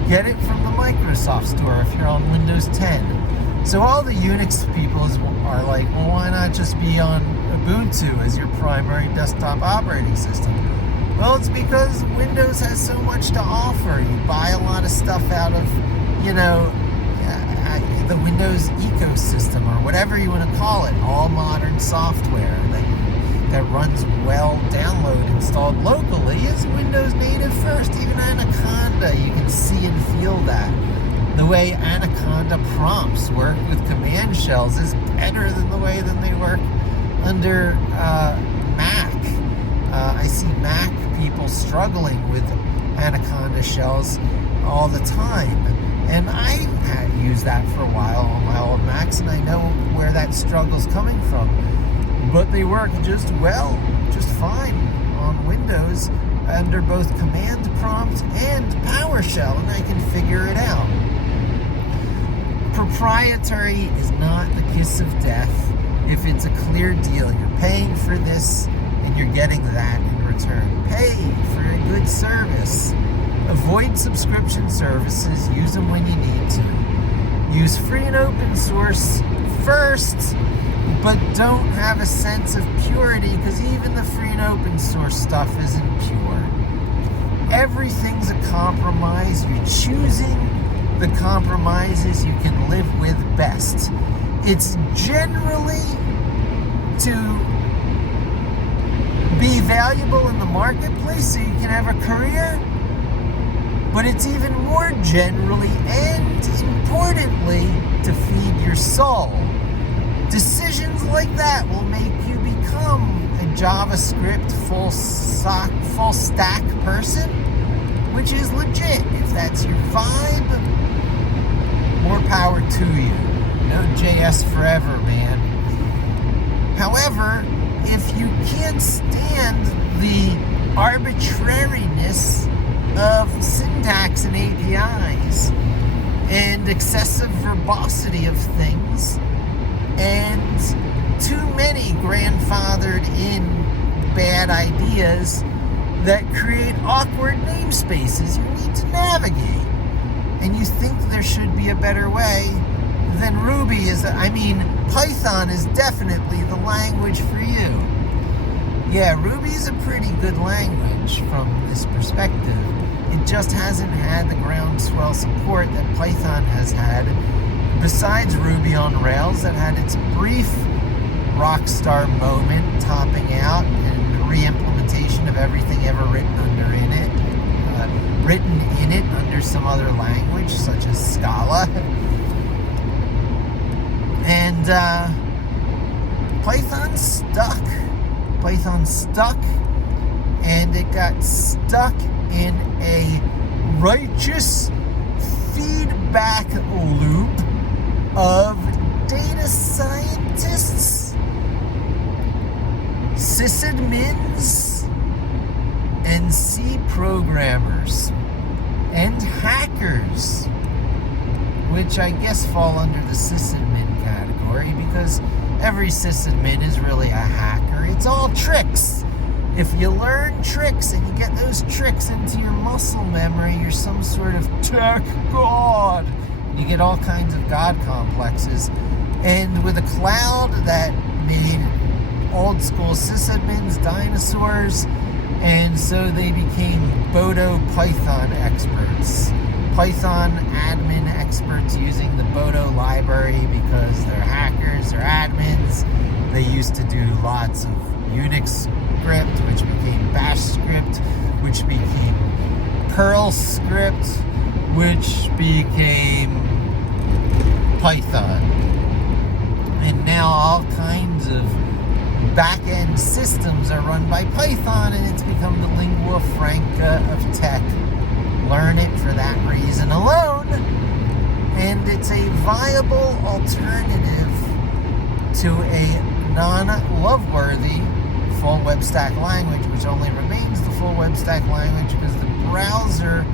Get it from the Microsoft Store if you're on Windows 10. So all the Unix people are like, well, why not just be on Ubuntu as your primary desktop operating system? Well, it's because Windows has so much to offer. You buy a lot of stuff out of, the Windows ecosystem, or whatever you want to call it. All modern software that runs well, download, installed locally is Windows native first. Even Anaconda, you can see and feel that. The way Anaconda prompts work with command shells is better than the way they work under Mac. I see Mac people struggling with Anaconda shells all the time. And I had used that for a while on my old Macs, and I know where that struggle's coming from. But they work just fine on Windows under both command prompt and PowerShell, and I can figure it out. Proprietary is not the kiss of death if it's a clear deal. You're paying for this and you're getting that in return. Pay for a good service. Avoid subscription services. Use them when you need to. Use free and open source first. but don't have a sense of purity, because even the free and open source stuff isn't pure. Everything's a compromise. You're choosing the compromises you can live with best. It's generally to be valuable in the marketplace so you can have a career, but it's even more generally and importantly to feed your soul. Decisions like that will make you become a JavaScript full stack person, which is legit. If that's your vibe, more power to you. No JS forever, man. However, if you can't stand the arbitrariness of syntax and APIs and excessive verbosity of things and too many grandfathered in bad ideas that create awkward namespaces you need to navigate, and you think there should be a better way, then Ruby Python is definitely the language for you. Yeah, Ruby's a pretty good language from this perspective. It just hasn't had the groundswell support that Python has had, besides Ruby on Rails that had its brief rockstar moment topping out and re-implementation of everything ever written in it under some other language such as Scala. And Python stuck, and it got stuck in a righteous feedback loop of data scientists, sysadmins, and C programmers, and hackers, which I guess fall under the sysadmin category, because every sysadmin is really a hacker. It's all tricks. If you learn tricks and you get those tricks into your muscle memory, you're some sort of tech god. You get all kinds of god complexes. And with a cloud that made old school sysadmins dinosaurs, and so they became Bodo Python experts. Python admin experts using the Bodo library because they're hackers, they're admins. They used to do lots of Unix script, which became Bash script, which became Perl script, which became Python. And now all kinds of back-end systems are run by Python, and it's become the lingua franca of tech. Learn it for that reason alone, and it's a viable alternative to a non-love-worthy full web stack language, which only remains the full web stack language because the browser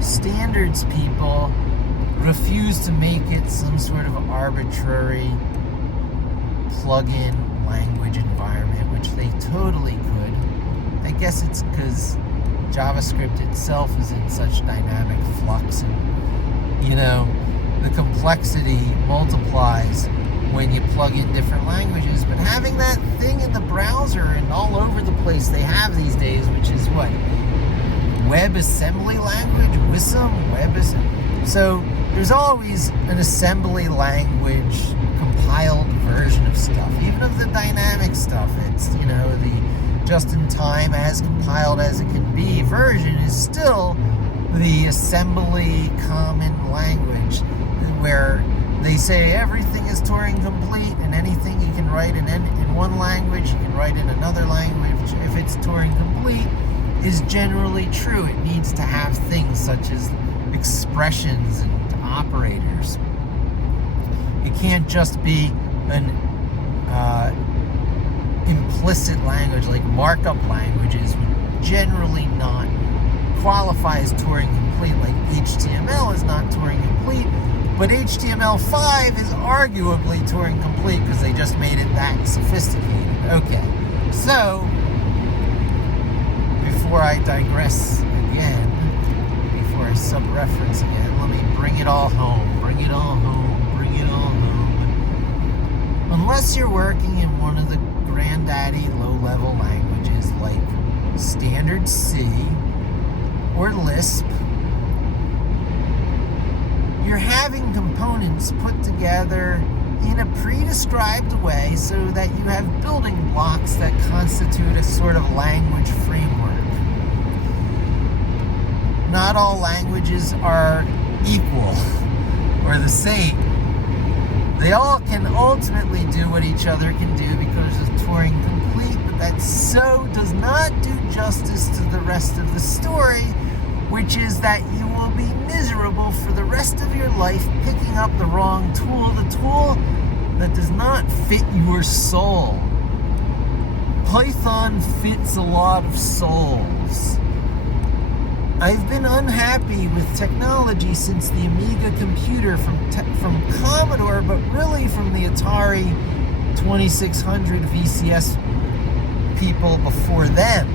standards people refuse to make it some sort of arbitrary plug-in language environment, which they totally could. I guess it's because JavaScript itself is in such dynamic flux, and the complexity multiplies when you plug in different languages. But having that thing in the browser and all over the place they have these days, which is what? WebAssembly language? So there's always an assembly language compiled version of stuff, even of the dynamic stuff. It's, the just-in-time, as compiled as it can be version is still the assembly common language, where they say everything is Turing complete, and anything you can write in one language, you can write in another language. If it's Turing complete, is generally true. It needs to have things such as expressions and operators. It can't just be an implicit language like markup languages would generally not qualify as Turing complete, like HTML is not Turing complete, but HTML5 is arguably Turing complete because they just made it that sophisticated. Okay, so before I digress again, before I sub-reference again, let me bring it all home. unless you're working in one of the granddaddy low-level languages like Standard C or Lisp, you're having components put together in a pre-described way so that you have building blocks that constitute a sort of language framework. Not all languages are equal or the same. They all can ultimately do what each other can do because of Turing complete, but that so does not do justice to the rest of the story, which is that you will be miserable for the rest of your life picking up the wrong tool, the tool that does not fit your soul. Python fits a lot of souls. I've been unhappy with technology since the Amiga computer from Commodore, but really from the Atari 2600 VCS people before them.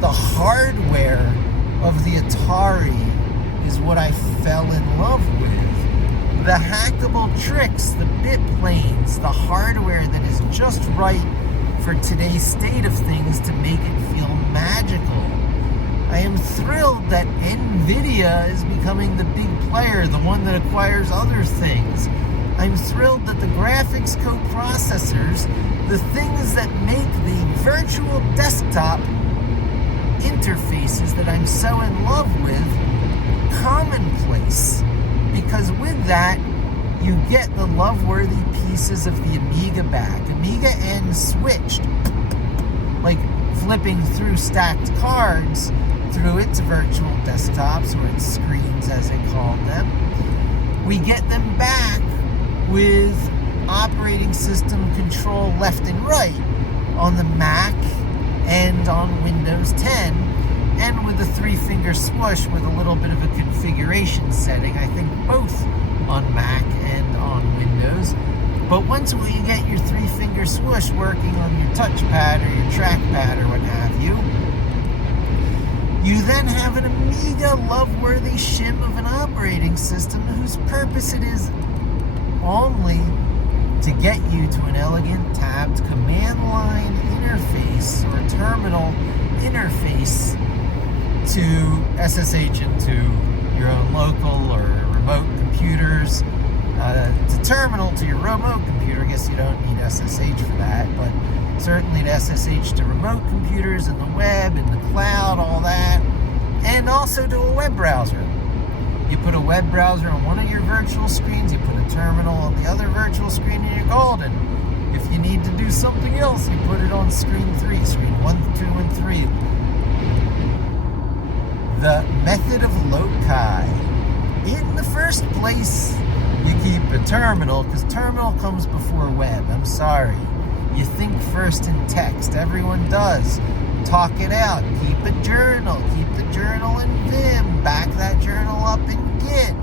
The hardware of the Atari is what I fell in love with. The hackable tricks, the bit planes, the hardware that is just right for today's state of things to make it feel magical. I am thrilled that NVIDIA is becoming the big player, the one that acquires other things. I'm thrilled that the graphics coprocessors, the things that make the virtual desktop interfaces that I'm so in love with, commonplace. Because with that, you get the love-worthy pieces of the Amiga back. Amiga N switched, like flipping through stacked cards through its virtual desktops, or its screens as they called them. We get them back with operating system control left and right on the Mac and on Windows 10, and with a 3-finger swoosh with a little bit of a configuration setting, I think both on Mac and on Windows. But once you get your 3-finger swoosh working on your touchpad or your trackpad or what have you, you then have an Amiga love-worthy shim of an operating system whose purpose it is only to get you to an elegant tabbed command line interface or terminal interface to SSH into your own local or remote computers, to terminal to your remote computer. I guess you don't need SSH for that, but certainly to SSH to remote computers and the web and the cloud, all that, and also to a web browser. You put a web browser on one of your virtual screens, you put a terminal on the other virtual screen, and you're golden. If you need to do something else, you put it on screen 3, screen 1, 2, and 3. The method of loci. In the first place, we keep a terminal, because terminal comes before web. I'm sorry. You think first in text. Everyone does. Talk it out. Keep a journal. Keep the journal in Vim. Back that journal up in Git.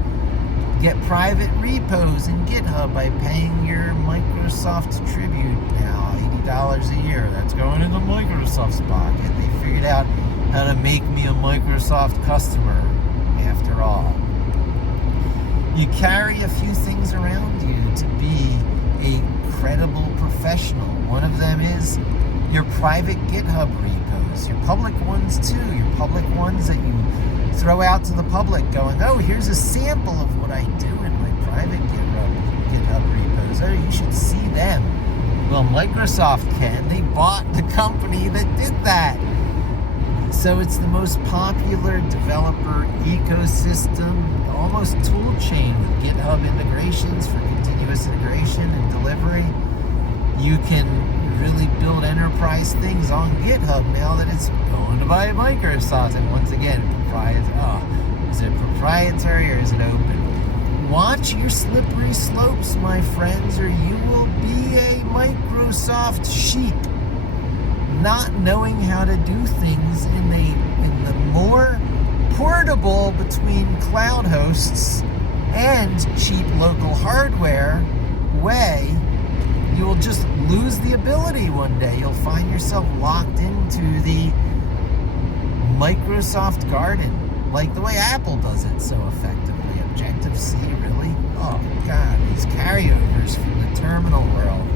Get private repos in GitHub by paying your Microsoft tribute now. $80 a year. That's going into Microsoft's pocket. They figured out how to make me a Microsoft customer, after all. You carry a few things around you to be a credible professional. One of them is your private GitHub repos, your public ones too, your public ones that you throw out to the public going, oh, here's a sample of what I do in my private GitHub repos. Oh, you should see them. Well, Microsoft can. They bought the company that did that. So it's the most popular developer ecosystem, almost tool chain with GitHub integrations for continuous integration and delivery. You can really build enterprise things on GitHub now that it's owned by Microsoft. And once again, is it proprietary or is it open? Watch your slippery slopes, my friends, or you will be a Microsoft sheep, not knowing how to do things in the more portable between cloud hosts and cheap local hardware way. You will just lose the ability one day. You'll find yourself locked into the Microsoft garden, like the way Apple does it so effectively. Objective-C, really? Oh, God, these carryovers from the terminal world.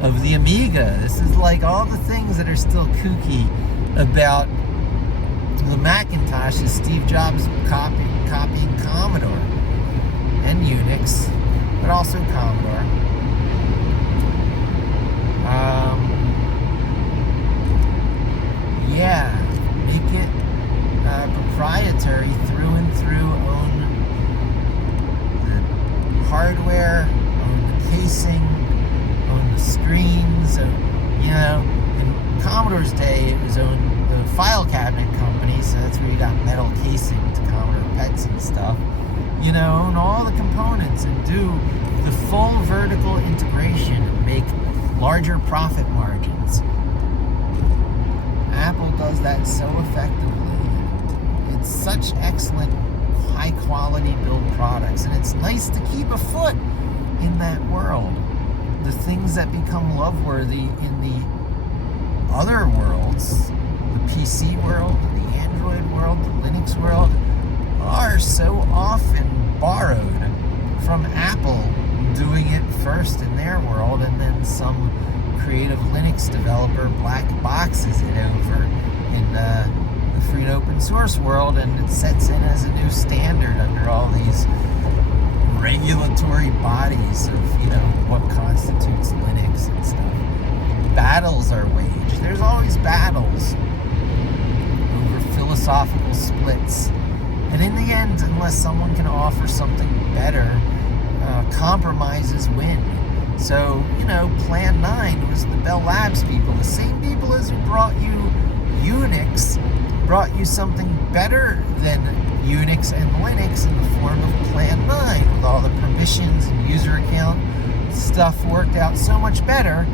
of the Amiga. This is like all the things that are still kooky about the Macintosh is Steve Jobs copying Commodore and Unix, but also Commodore. Make it proprietary through and through, own the hardware, own the casing, own the screens, in Commodore's day it was owned the file cabinet company, so that's where you got metal casing to Commodore PETs and stuff. Own all the components and do the full vertical integration and make larger profit margins. Apple does that so effectively. It's such excellent, high-quality build products, and it's nice to keep a foot in that world. The things that become love-worthy in the other worlds, the PC world, the Android world, the Linux world, are so often borrowed from Apple doing it first in their world, and then some creative Linux developer black boxes it over in the free and open source world, and it sets in as a new standard under all these regulatory bodies of what constitutes Linux and stuff. Battles are waged. There's always battles over philosophical splits, and in the end, unless someone can offer something better, compromises win. So, Plan 9 was the Bell Labs people, the same people as who brought you Unix, brought you something better than Unix and Linux in the form of Plan 9, with all the permissions and user account stuff worked out so much better,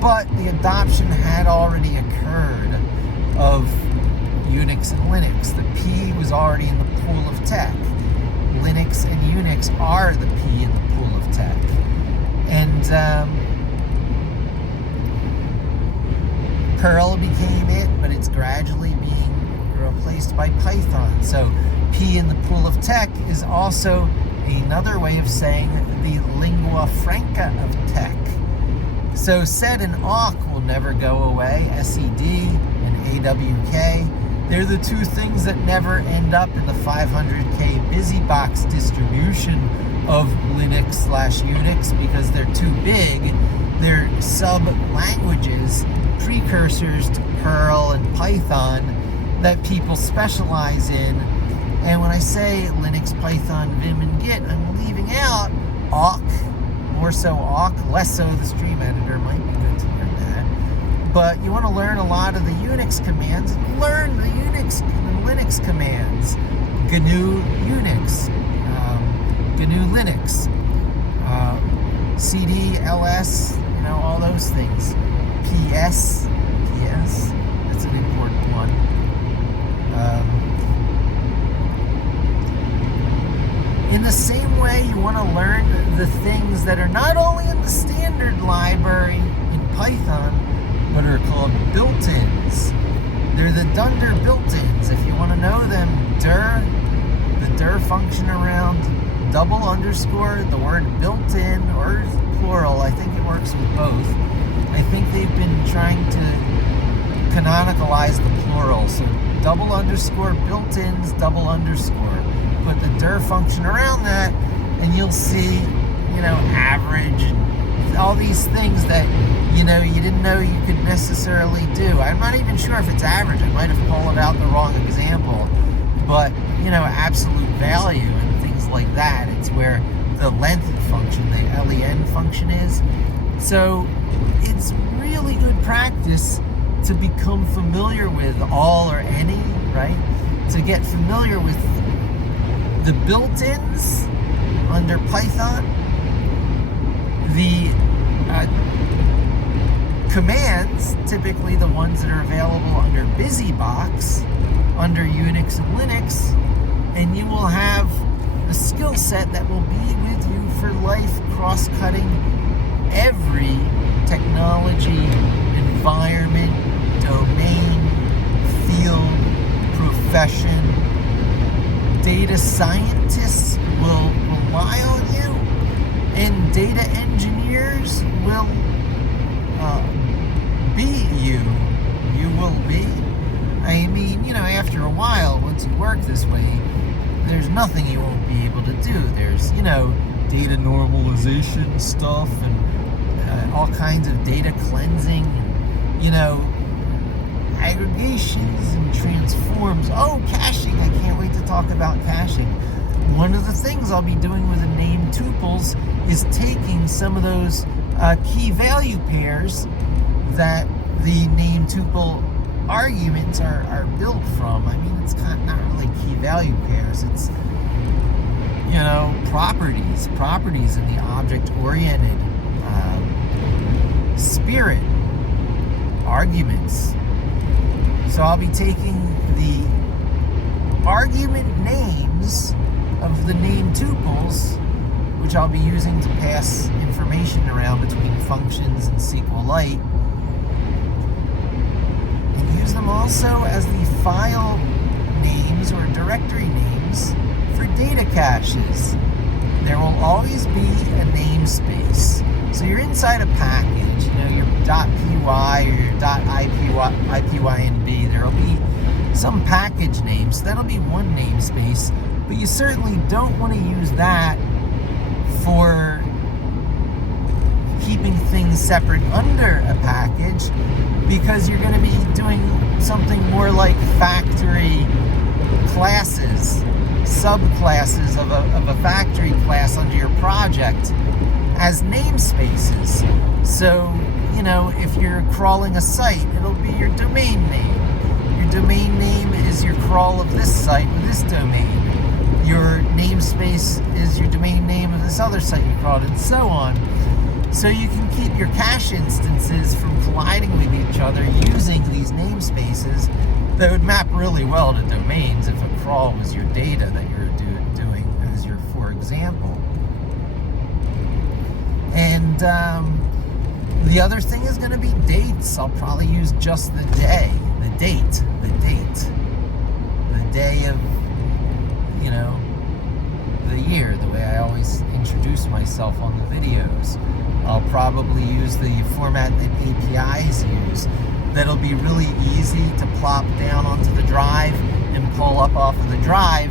but the adoption had already occurred of Unix and Linux. The P was already in the pool of tech. Linux and Unix are the P in the pool of tech. And Perl became it, but it's gradually being replaced by Python. So P in the pool of tech is also another way of saying the lingua franca of tech. So SED and awk will never go away. SED and AWK, they're the two things that never end up in the 500K BusyBox distribution of Linux/Unix because they're too big. They're sub-languages, precursors to Perl and Python that people specialize in. And when I say Linux, Python, Vim, and Git, I'm leaving out awk, more so awk, less so the stream editor. Might be good to learn that. But you want to learn a lot of the Unix commands, learn the Unix and Linux commands. GNU Unix, GNU Linux, CD, LS, all those things. PS, that's an important one. In the same way, you want to learn the things that are not only in the standard library in Python, but are called built-ins. They're the dunder built-ins. If you want to know them, dir, the dir function around double underscore, the word built-in, or plural, I think it works with both. I think they've been trying to canonicalize the plural, so double underscore built-ins, double underscore. Put the dir function around that, and you'll see, average, and all these things that, you didn't know you could necessarily do. I'm not even sure if it's average. I might have pulled out the wrong example. But, absolute value and things like that. It's where the length function, the len function is. So it's really good practice to become familiar with all or any, right? To get familiar with the built-ins under Python, the commands, typically the ones that are available under BusyBox, under Unix and Linux, and you will have a skill set that will be with you for life, cross-cutting every technology, environment, domain, field, profession. Data scientists will rely on you, and data engineers will be you, you will be. I mean, after a while, once you work this way, there's nothing you won't be able to do. There's, data normalization stuff and all kinds of data cleansing, aggregations and transforms. Oh, caching. I can't wait to talk about caching. One of the things I'll be doing with the named tuples is taking some of those key value pairs that the named tuple arguments are built from. I mean, it's kind of not really key value pairs. It's, properties in the object-oriented spirit, arguments. So I'll be taking the argument names of the named tuples, which I'll be using to pass information around between functions and SQLite, and use them also as the file names or directory names for data caches. There will always be a namespace. So you're inside a package, your .py or your .ipynb, there will be some package names. So that'll be one namespace, but you certainly don't want to use that for keeping things separate under a package, because you're going to be doing something more like factory classes, subclasses of a factory class under your project as namespaces. So, if you're crawling a site, it'll be your domain name. Your domain name is your crawl of this site with this domain. Your namespace is your domain name of this other site you crawled, and so on. So you can keep your cache instances from colliding with each other using these namespaces that would map really well to domains if a crawl was your data that you're doing as your for example. And the other thing is going to be dates. I'll probably use just the day, the date of, the year, the way I always introduce myself on the videos. I'll probably use the format that APIs use. That'll be really easy to plop down onto the drive and pull up off of the drive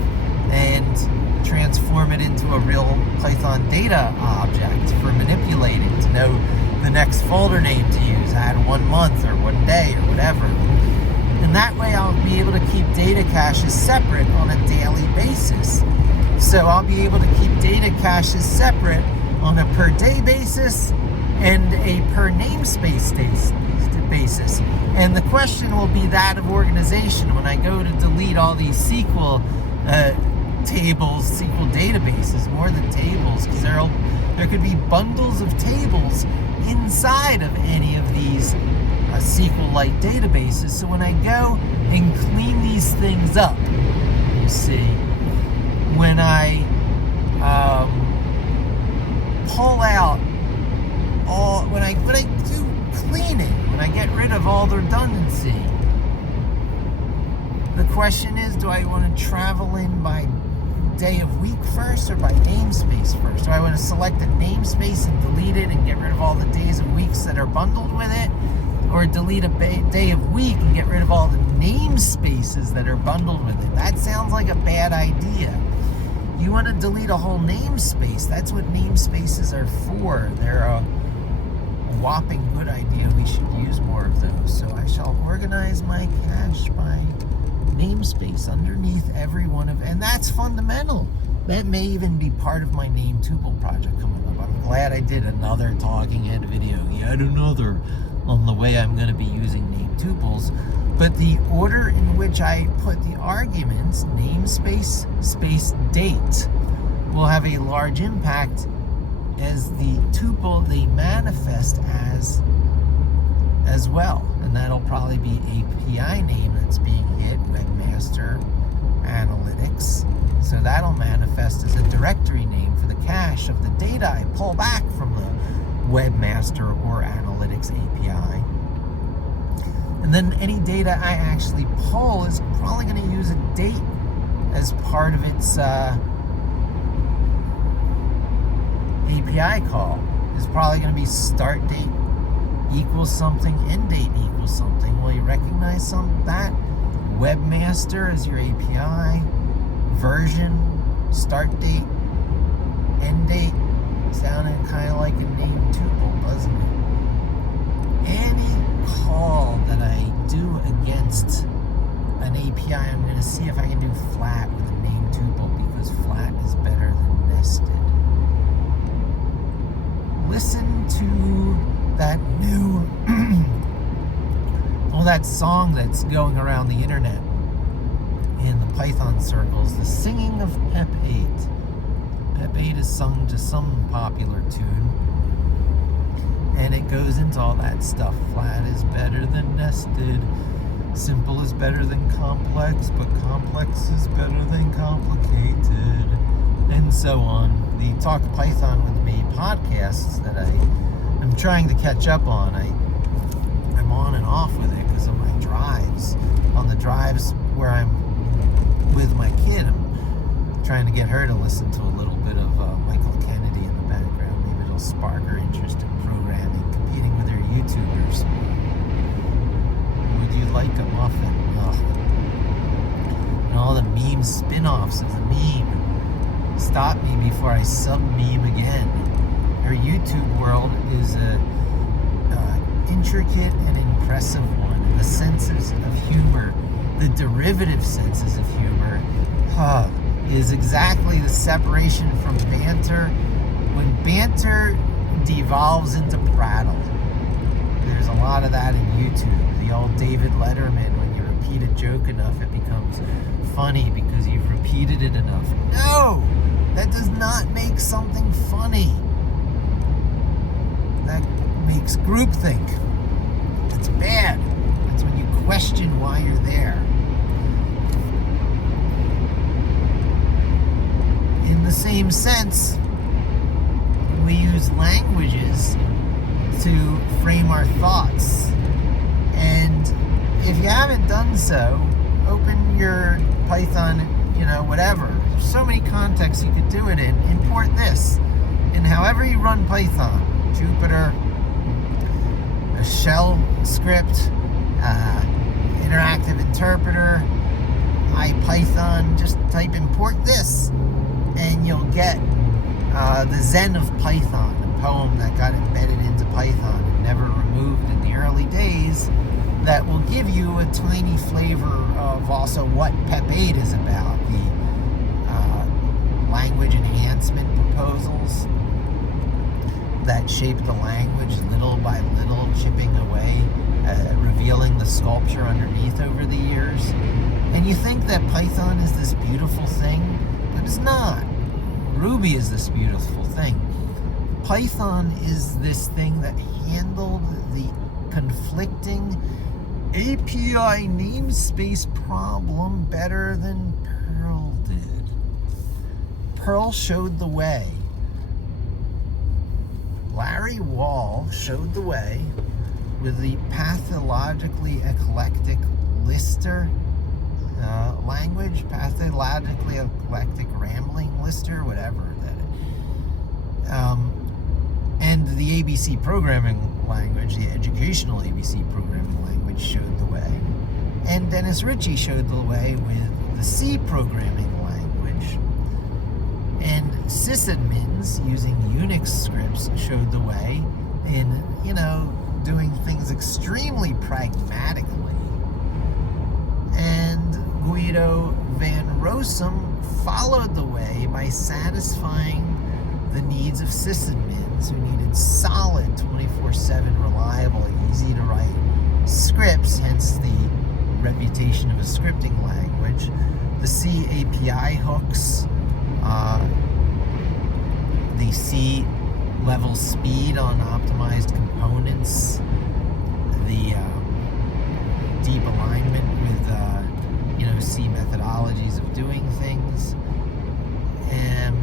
and transform it into a real Python data object for manipulating, to know the next folder name to use, add 1 month or 1 day or whatever. And that way I'll be able to keep data caches separate on a daily basis. So I'll be able to keep data caches separate on a per day basis and a per namespace basis. And the question will be that of organization when I go to delete all these SQL tables, SQL databases, more than tables, because there could be bundles of tables inside of any of these SQLite databases. So when I go and clean these things up, you see, when I pull out all, when I do cleaning, when I get rid of all the redundancy, the question is, do I want to travel in by day of week first or by namespace first? Do I want to select a namespace and delete it and get rid of all the days of weeks that are bundled with it? Or delete a day of week and get rid of all the namespaces that are bundled with it? That sounds like a bad idea. You want to delete a whole namespace. That's what namespaces are for. They're a whopping good idea. We should use more of those. So I shall organize my cache by namespace underneath every one of, and that's fundamental. That may even be part of my name tuple project coming up. I'm glad I did another talking head video, yet another, on the way I'm going to be using name tuples. But the order in which I put the arguments, namespace, space, date, will have a large impact as the tuple they manifest as well. And that'll probably be API name that's being hit, Webmaster Analytics. So that'll manifest as a directory name for the cache of the data I pull back from the Webmaster or Analytics API. And then any data I actually pull is probably going to use a date as part of its API call. It's probably going to be start date equals something, end date equals something. Well, you recognize that? Webmaster is your API, version, start date, end date, sounded kind of like a name tuple, doesn't it? Any call that I do against an API, I'm going to see if I can do flat with a name tuple, because flat is better than nested. Listen to that new that song that's going around the internet in the Python circles, the singing of Pep 8. Pep 8 is sung to some popular tune, and it goes into all that stuff. Flat is better than nested, simple is better than complex, but complex is better than complicated, and so on. The Talk Python with Me podcasts that I'm trying to catch up on, I'm on and off with it because of my drives. On the drives where I'm with my kid, I'm trying to get her to listen to a little bit of Michael Kennedy in the background. Maybe it'll spark her interest in programming, competing with her YouTubers. Would you like a muffin? Ugh. And all the meme spin-offs of the meme. Stop me before I sub-meme again. Her YouTube world is a intricate and impressive one. The senses of humor, the derivative senses of humor, is exactly the separation from banter. When banter devolves into prattle, there's a lot of that in YouTube. The old David Letterman, when you repeat a joke enough, it becomes funny because you've repeated it enough. No! That does not make something funny. That makes groupthink. It's bad. That's when you question why you're there. In the same sense, we use languages to frame our thoughts. And if you haven't done so, open your Python, whatever. There's so many contexts you could do it in. Import this. And however you run Python, Jupyter, a shell script, interactive interpreter, IPython, just type import this, and you'll get the Zen of Python, a poem that got embedded into Python and never removed in the early days, that will give you a tiny flavor of also what Pep 8 is about, the language enhancement proposals that shape the language little by little, chipping away, revealing the sculpture underneath over the years. And you think that Python is this beautiful thing, but it's not. Ruby is this beautiful thing. Python is this thing that handled the conflicting API namespace problem better than Perl did. Perl showed the way. Larry Wall showed the way with the pathologically eclectic lister language, pathologically eclectic rambling lister, whatever that is. And the ABC programming language, the educational ABC programming language, showed the way. And Dennis Ritchie showed the way with the C programming language. And sysadmins using Unix scripts showed the way in, doing things extremely pragmatically. And Guido van Rossum followed the way by satisfying the needs of sysadmins who needed solid 24/7 reliable, easy to write scripts, hence the reputation of a scripting language. The C API hooks, the C level speed on optimized components, the deep alignment with C methodologies of doing things, and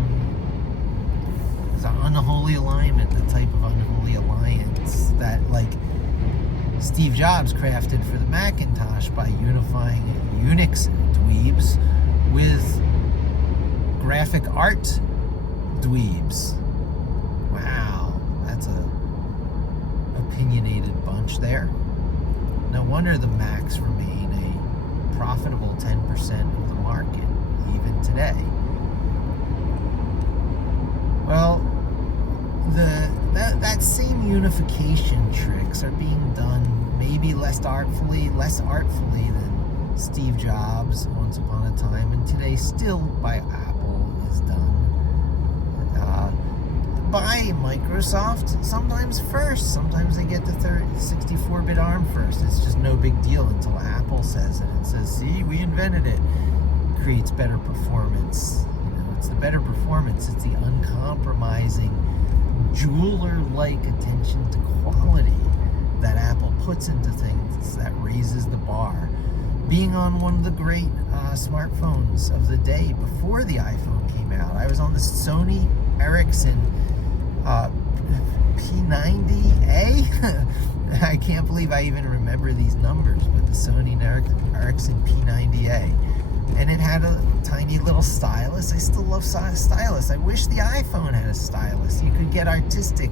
the unholy alignment, the type of unholy alliance that Steve Jobs crafted for the Macintosh by unifying Unix dweebs with graphic art dweebs. Wow, that's a opinionated bunch there. No wonder the Macs remain a profitable 10% of the market, even today. Well, that same unification tricks are being done maybe less artfully than Steve Jobs once upon a time, and today still by Apple is done. By Microsoft, sometimes first. Sometimes they get the 64-bit ARM first. It's just no big deal until Apple says it and says, see, we invented it. Creates better performance. It's the better performance. It's the uncompromising, jeweler-like attention to quality that Apple puts into things that raises the bar. Being on one of the great smartphones of the day before the iPhone came out, I was on the Sony Ericsson P90A. I can't believe I even remember these numbers, but the Sony Ericsson P90A. And it had a tiny little stylus. I still love stylus. I wish the iPhone had a stylus. You could get artistic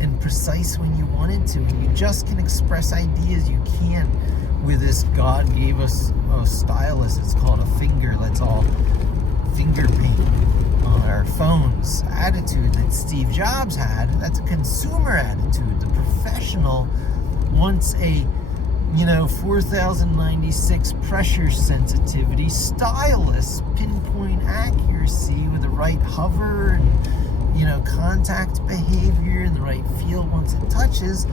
and precise when you wanted to, and you just can express ideas you can't with this God gave us a stylus. It's called a finger. Let's all finger paint on our phones attitude that Steve Jobs had. That's a consumer attitude. The professional wants a 4096 pressure sensitivity stylus, pinpoint accuracy with the right hover and contact behavior and the right feel once it touches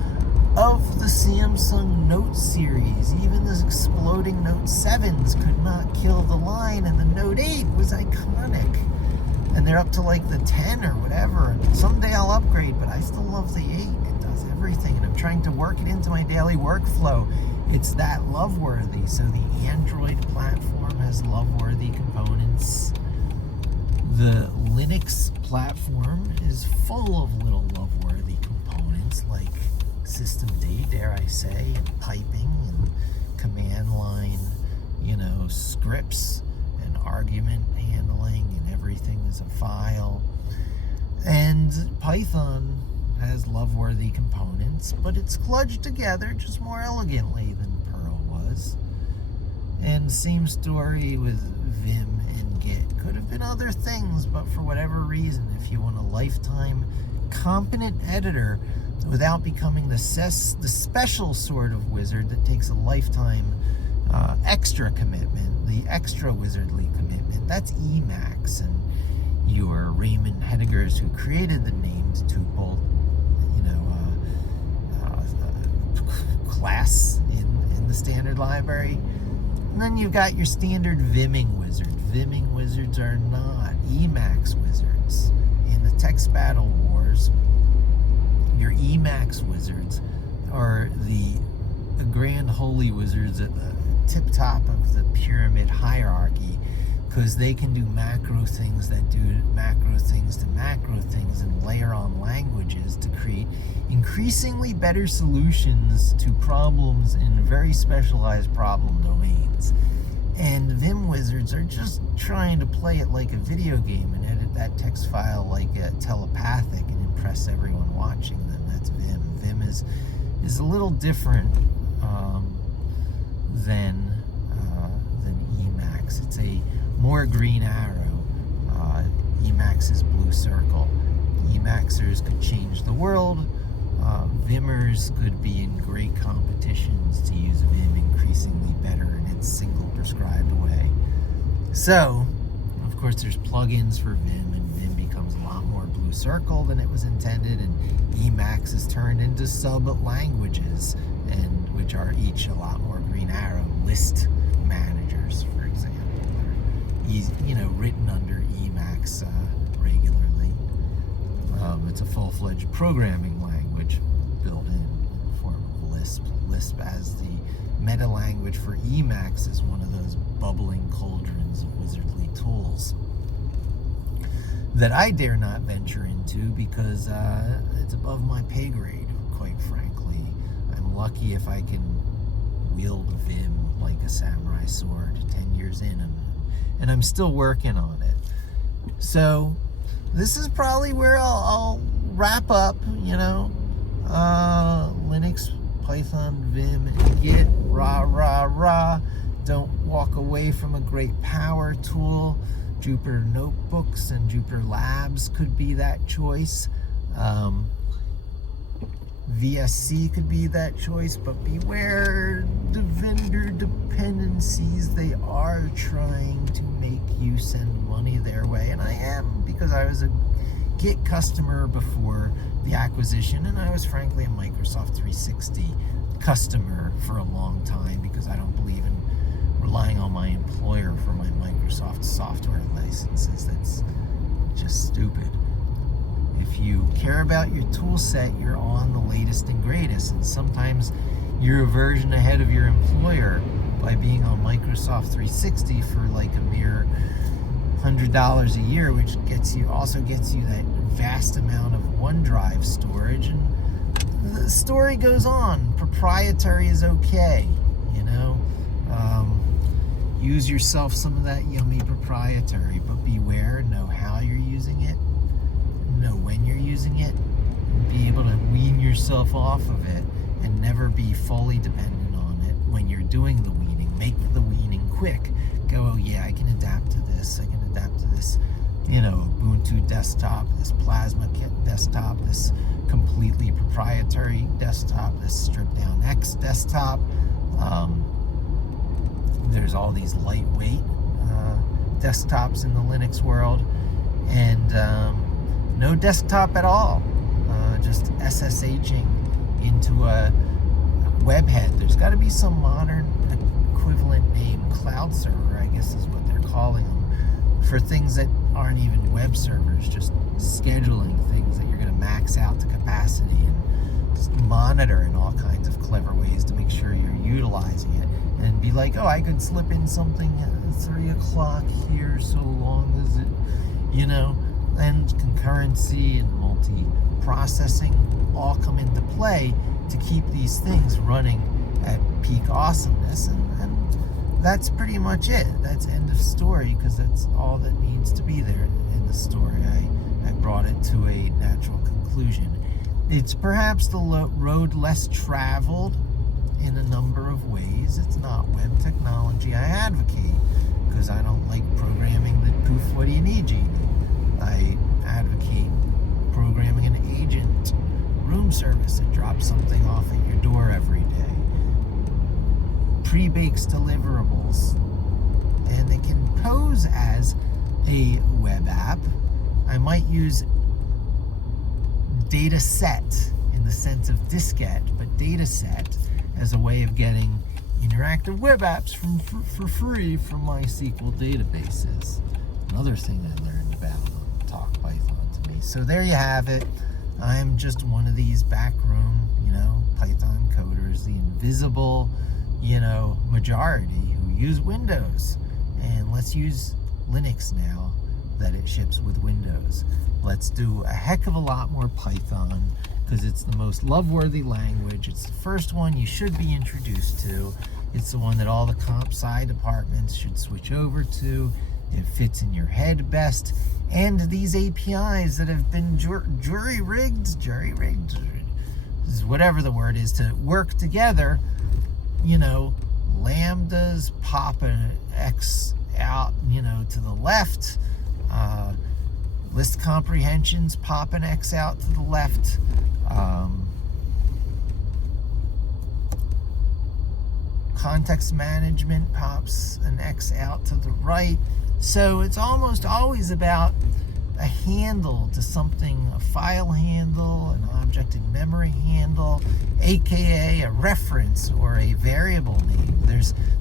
of the Samsung Note series. Even the exploding Note 7s could not kill the line, and the Note 8 was iconic. And they're up to like the 10 or whatever. And someday I'll upgrade, but I still love the 8. It does everything, and I'm trying to work it into my daily workflow. It's that love-worthy. So the Android platform has love-worthy components. The Linux platform is full of little love-worthy components like systemd, dare I say, and piping and command line, scripts and argument handling, and everything is a file. And Python has love-worthy components, but it's kludged together just more elegantly than Perl was. And same story with Vim and Git. Could have been other things, but for whatever reason, if you want a lifetime competent editor without becoming the special sort of wizard that takes a lifetime extra commitment, the extra wizardly commitment, that's Emacs. And your Raymond Heidegger's, who created the named tuple, class in the standard library. And then you've got your standard Vimming wizard. Vimming wizards are not Emacs wizards. In the text battle wars, your Emacs wizards are the grand holy wizards at the tip top of the pyramid hierarchy, because they can do macro things that do macro things to macro things and layer on languages to create increasingly better solutions to problems in very specialized problem domains. And Vim wizards are just trying to play it like a video game and edit that text file like a telepathic and impress everyone watching them. That's Vim. Vim is a little different than Emacs. It's a more green arrow. Emacs is blue circle. Emacsers could change the world. Vimmers could be in great competitions to use Vim increasingly better in its single prescribed way. So, of course, there's plugins for Vim, and Vim becomes a lot more blue circle than it was intended, and Emacs is turned into sub-languages, and which are each a lot more green arrow. List managers, for example, are written under Emacs regularly. It's a full-fledged programming language built in the form of Lisp. Lisp as the meta language for Emacs is one of those bubbling cauldrons of wizardly tools that I dare not venture into because it's above my pay grade, quite frankly. I'm lucky if I can wield Vim like a samurai sword 10 years in, and I'm still working on it. So this is probably where I'll wrap up, Linux, Python, Vim, Git, rah. Don't walk away from a great power tool. Jupyter Notebooks and Jupyter Labs could be that choice. VSC could be that choice, but beware the vendor dependencies. They are trying to make you send money their way, and I am, because I was a Git customer before the acquisition, and I was frankly a Microsoft 360 customer for a long time, because I don't believe in relying on my employer for my Microsoft software licenses. That's just stupid. If you care about your tool set, you're on the latest and greatest, and sometimes you're a version ahead of your employer by being on Microsoft 360 for like a mere $100 a year, which also gets you that vast amount of OneDrive storage. And the story goes on. Proprietary is okay, you know. Use yourself some of that yummy proprietary, but beware, know how you're using it, know when you're using it, and be able to wean yourself off of it and never be fully dependent on it when you're doing the weaning. Make the weaning quick. Go, oh yeah, I can adapt to this, I can adapt to this, you know, Ubuntu desktop, this Plasma Kit desktop, this completely proprietary desktop, this stripped down X desktop. There's all these lightweight desktops in the Linux world, and no desktop at all, just SSHing into a web head. There's got to be some modern equivalent name, cloud server, I guess is what they're calling them, for things that aren't even web servers, just scheduling things that you're going to max out to capacity and just monitor in all kinds of clever ways to make sure you're utilizing it. And be like, oh, I could slip in something at 3 o'clock here so long as it, you know, and concurrency and multi-processing all come into play to keep these things running at peak awesomeness. And that's pretty much it. That's end of story, because that's all that needs to be there in the story. I brought it to a natural conclusion. It's perhaps the road less traveled in a number of ways. It's not web technology I advocate, because I don't like programming the poof, what do you need, Genie? I advocate programming an agent room service that drops something off at your door every day. Pre-bakes deliverables. And they can pose as a web app. I might use data set in the sense of diskette, but data set as a way of getting interactive web apps for free from MySQL databases. Another thing I learned about on Talk Python to me. So there you have it. I'm just one of these backroom, you know, Python coders, the invisible, you know, majority who use Windows. And let's use Linux now that it ships with Windows. Let's do a heck of a lot more Python, because it's the most love-worthy language. It's the first one you should be introduced to. It's the one that all the comp sci departments should switch over to. It fits in your head best. And these APIs that have been jury-rigged, whatever the word is, to work together, you know, lambdas pop an X out, you know, to the left, list comprehensions pop an X out to the left, context management pops an X out to the right. So it's almost always about a handle to something, a file handle, an object in memory handle, aka a reference or a variable name.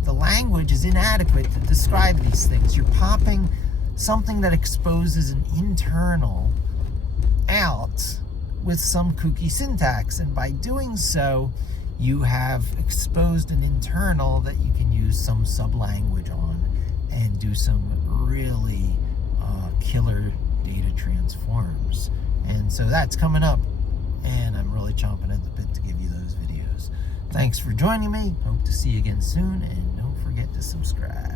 The language is inadequate to describe these things. You're popping something that exposes an internal out with some kooky syntax, and by doing so you have exposed an internal that you can use some sub-language on and do some really killer data transforms. And so that's coming up, and I'm really chomping at the bit to give you those videos. Thanks for joining me. Hope to see you again soon, and don't forget to subscribe.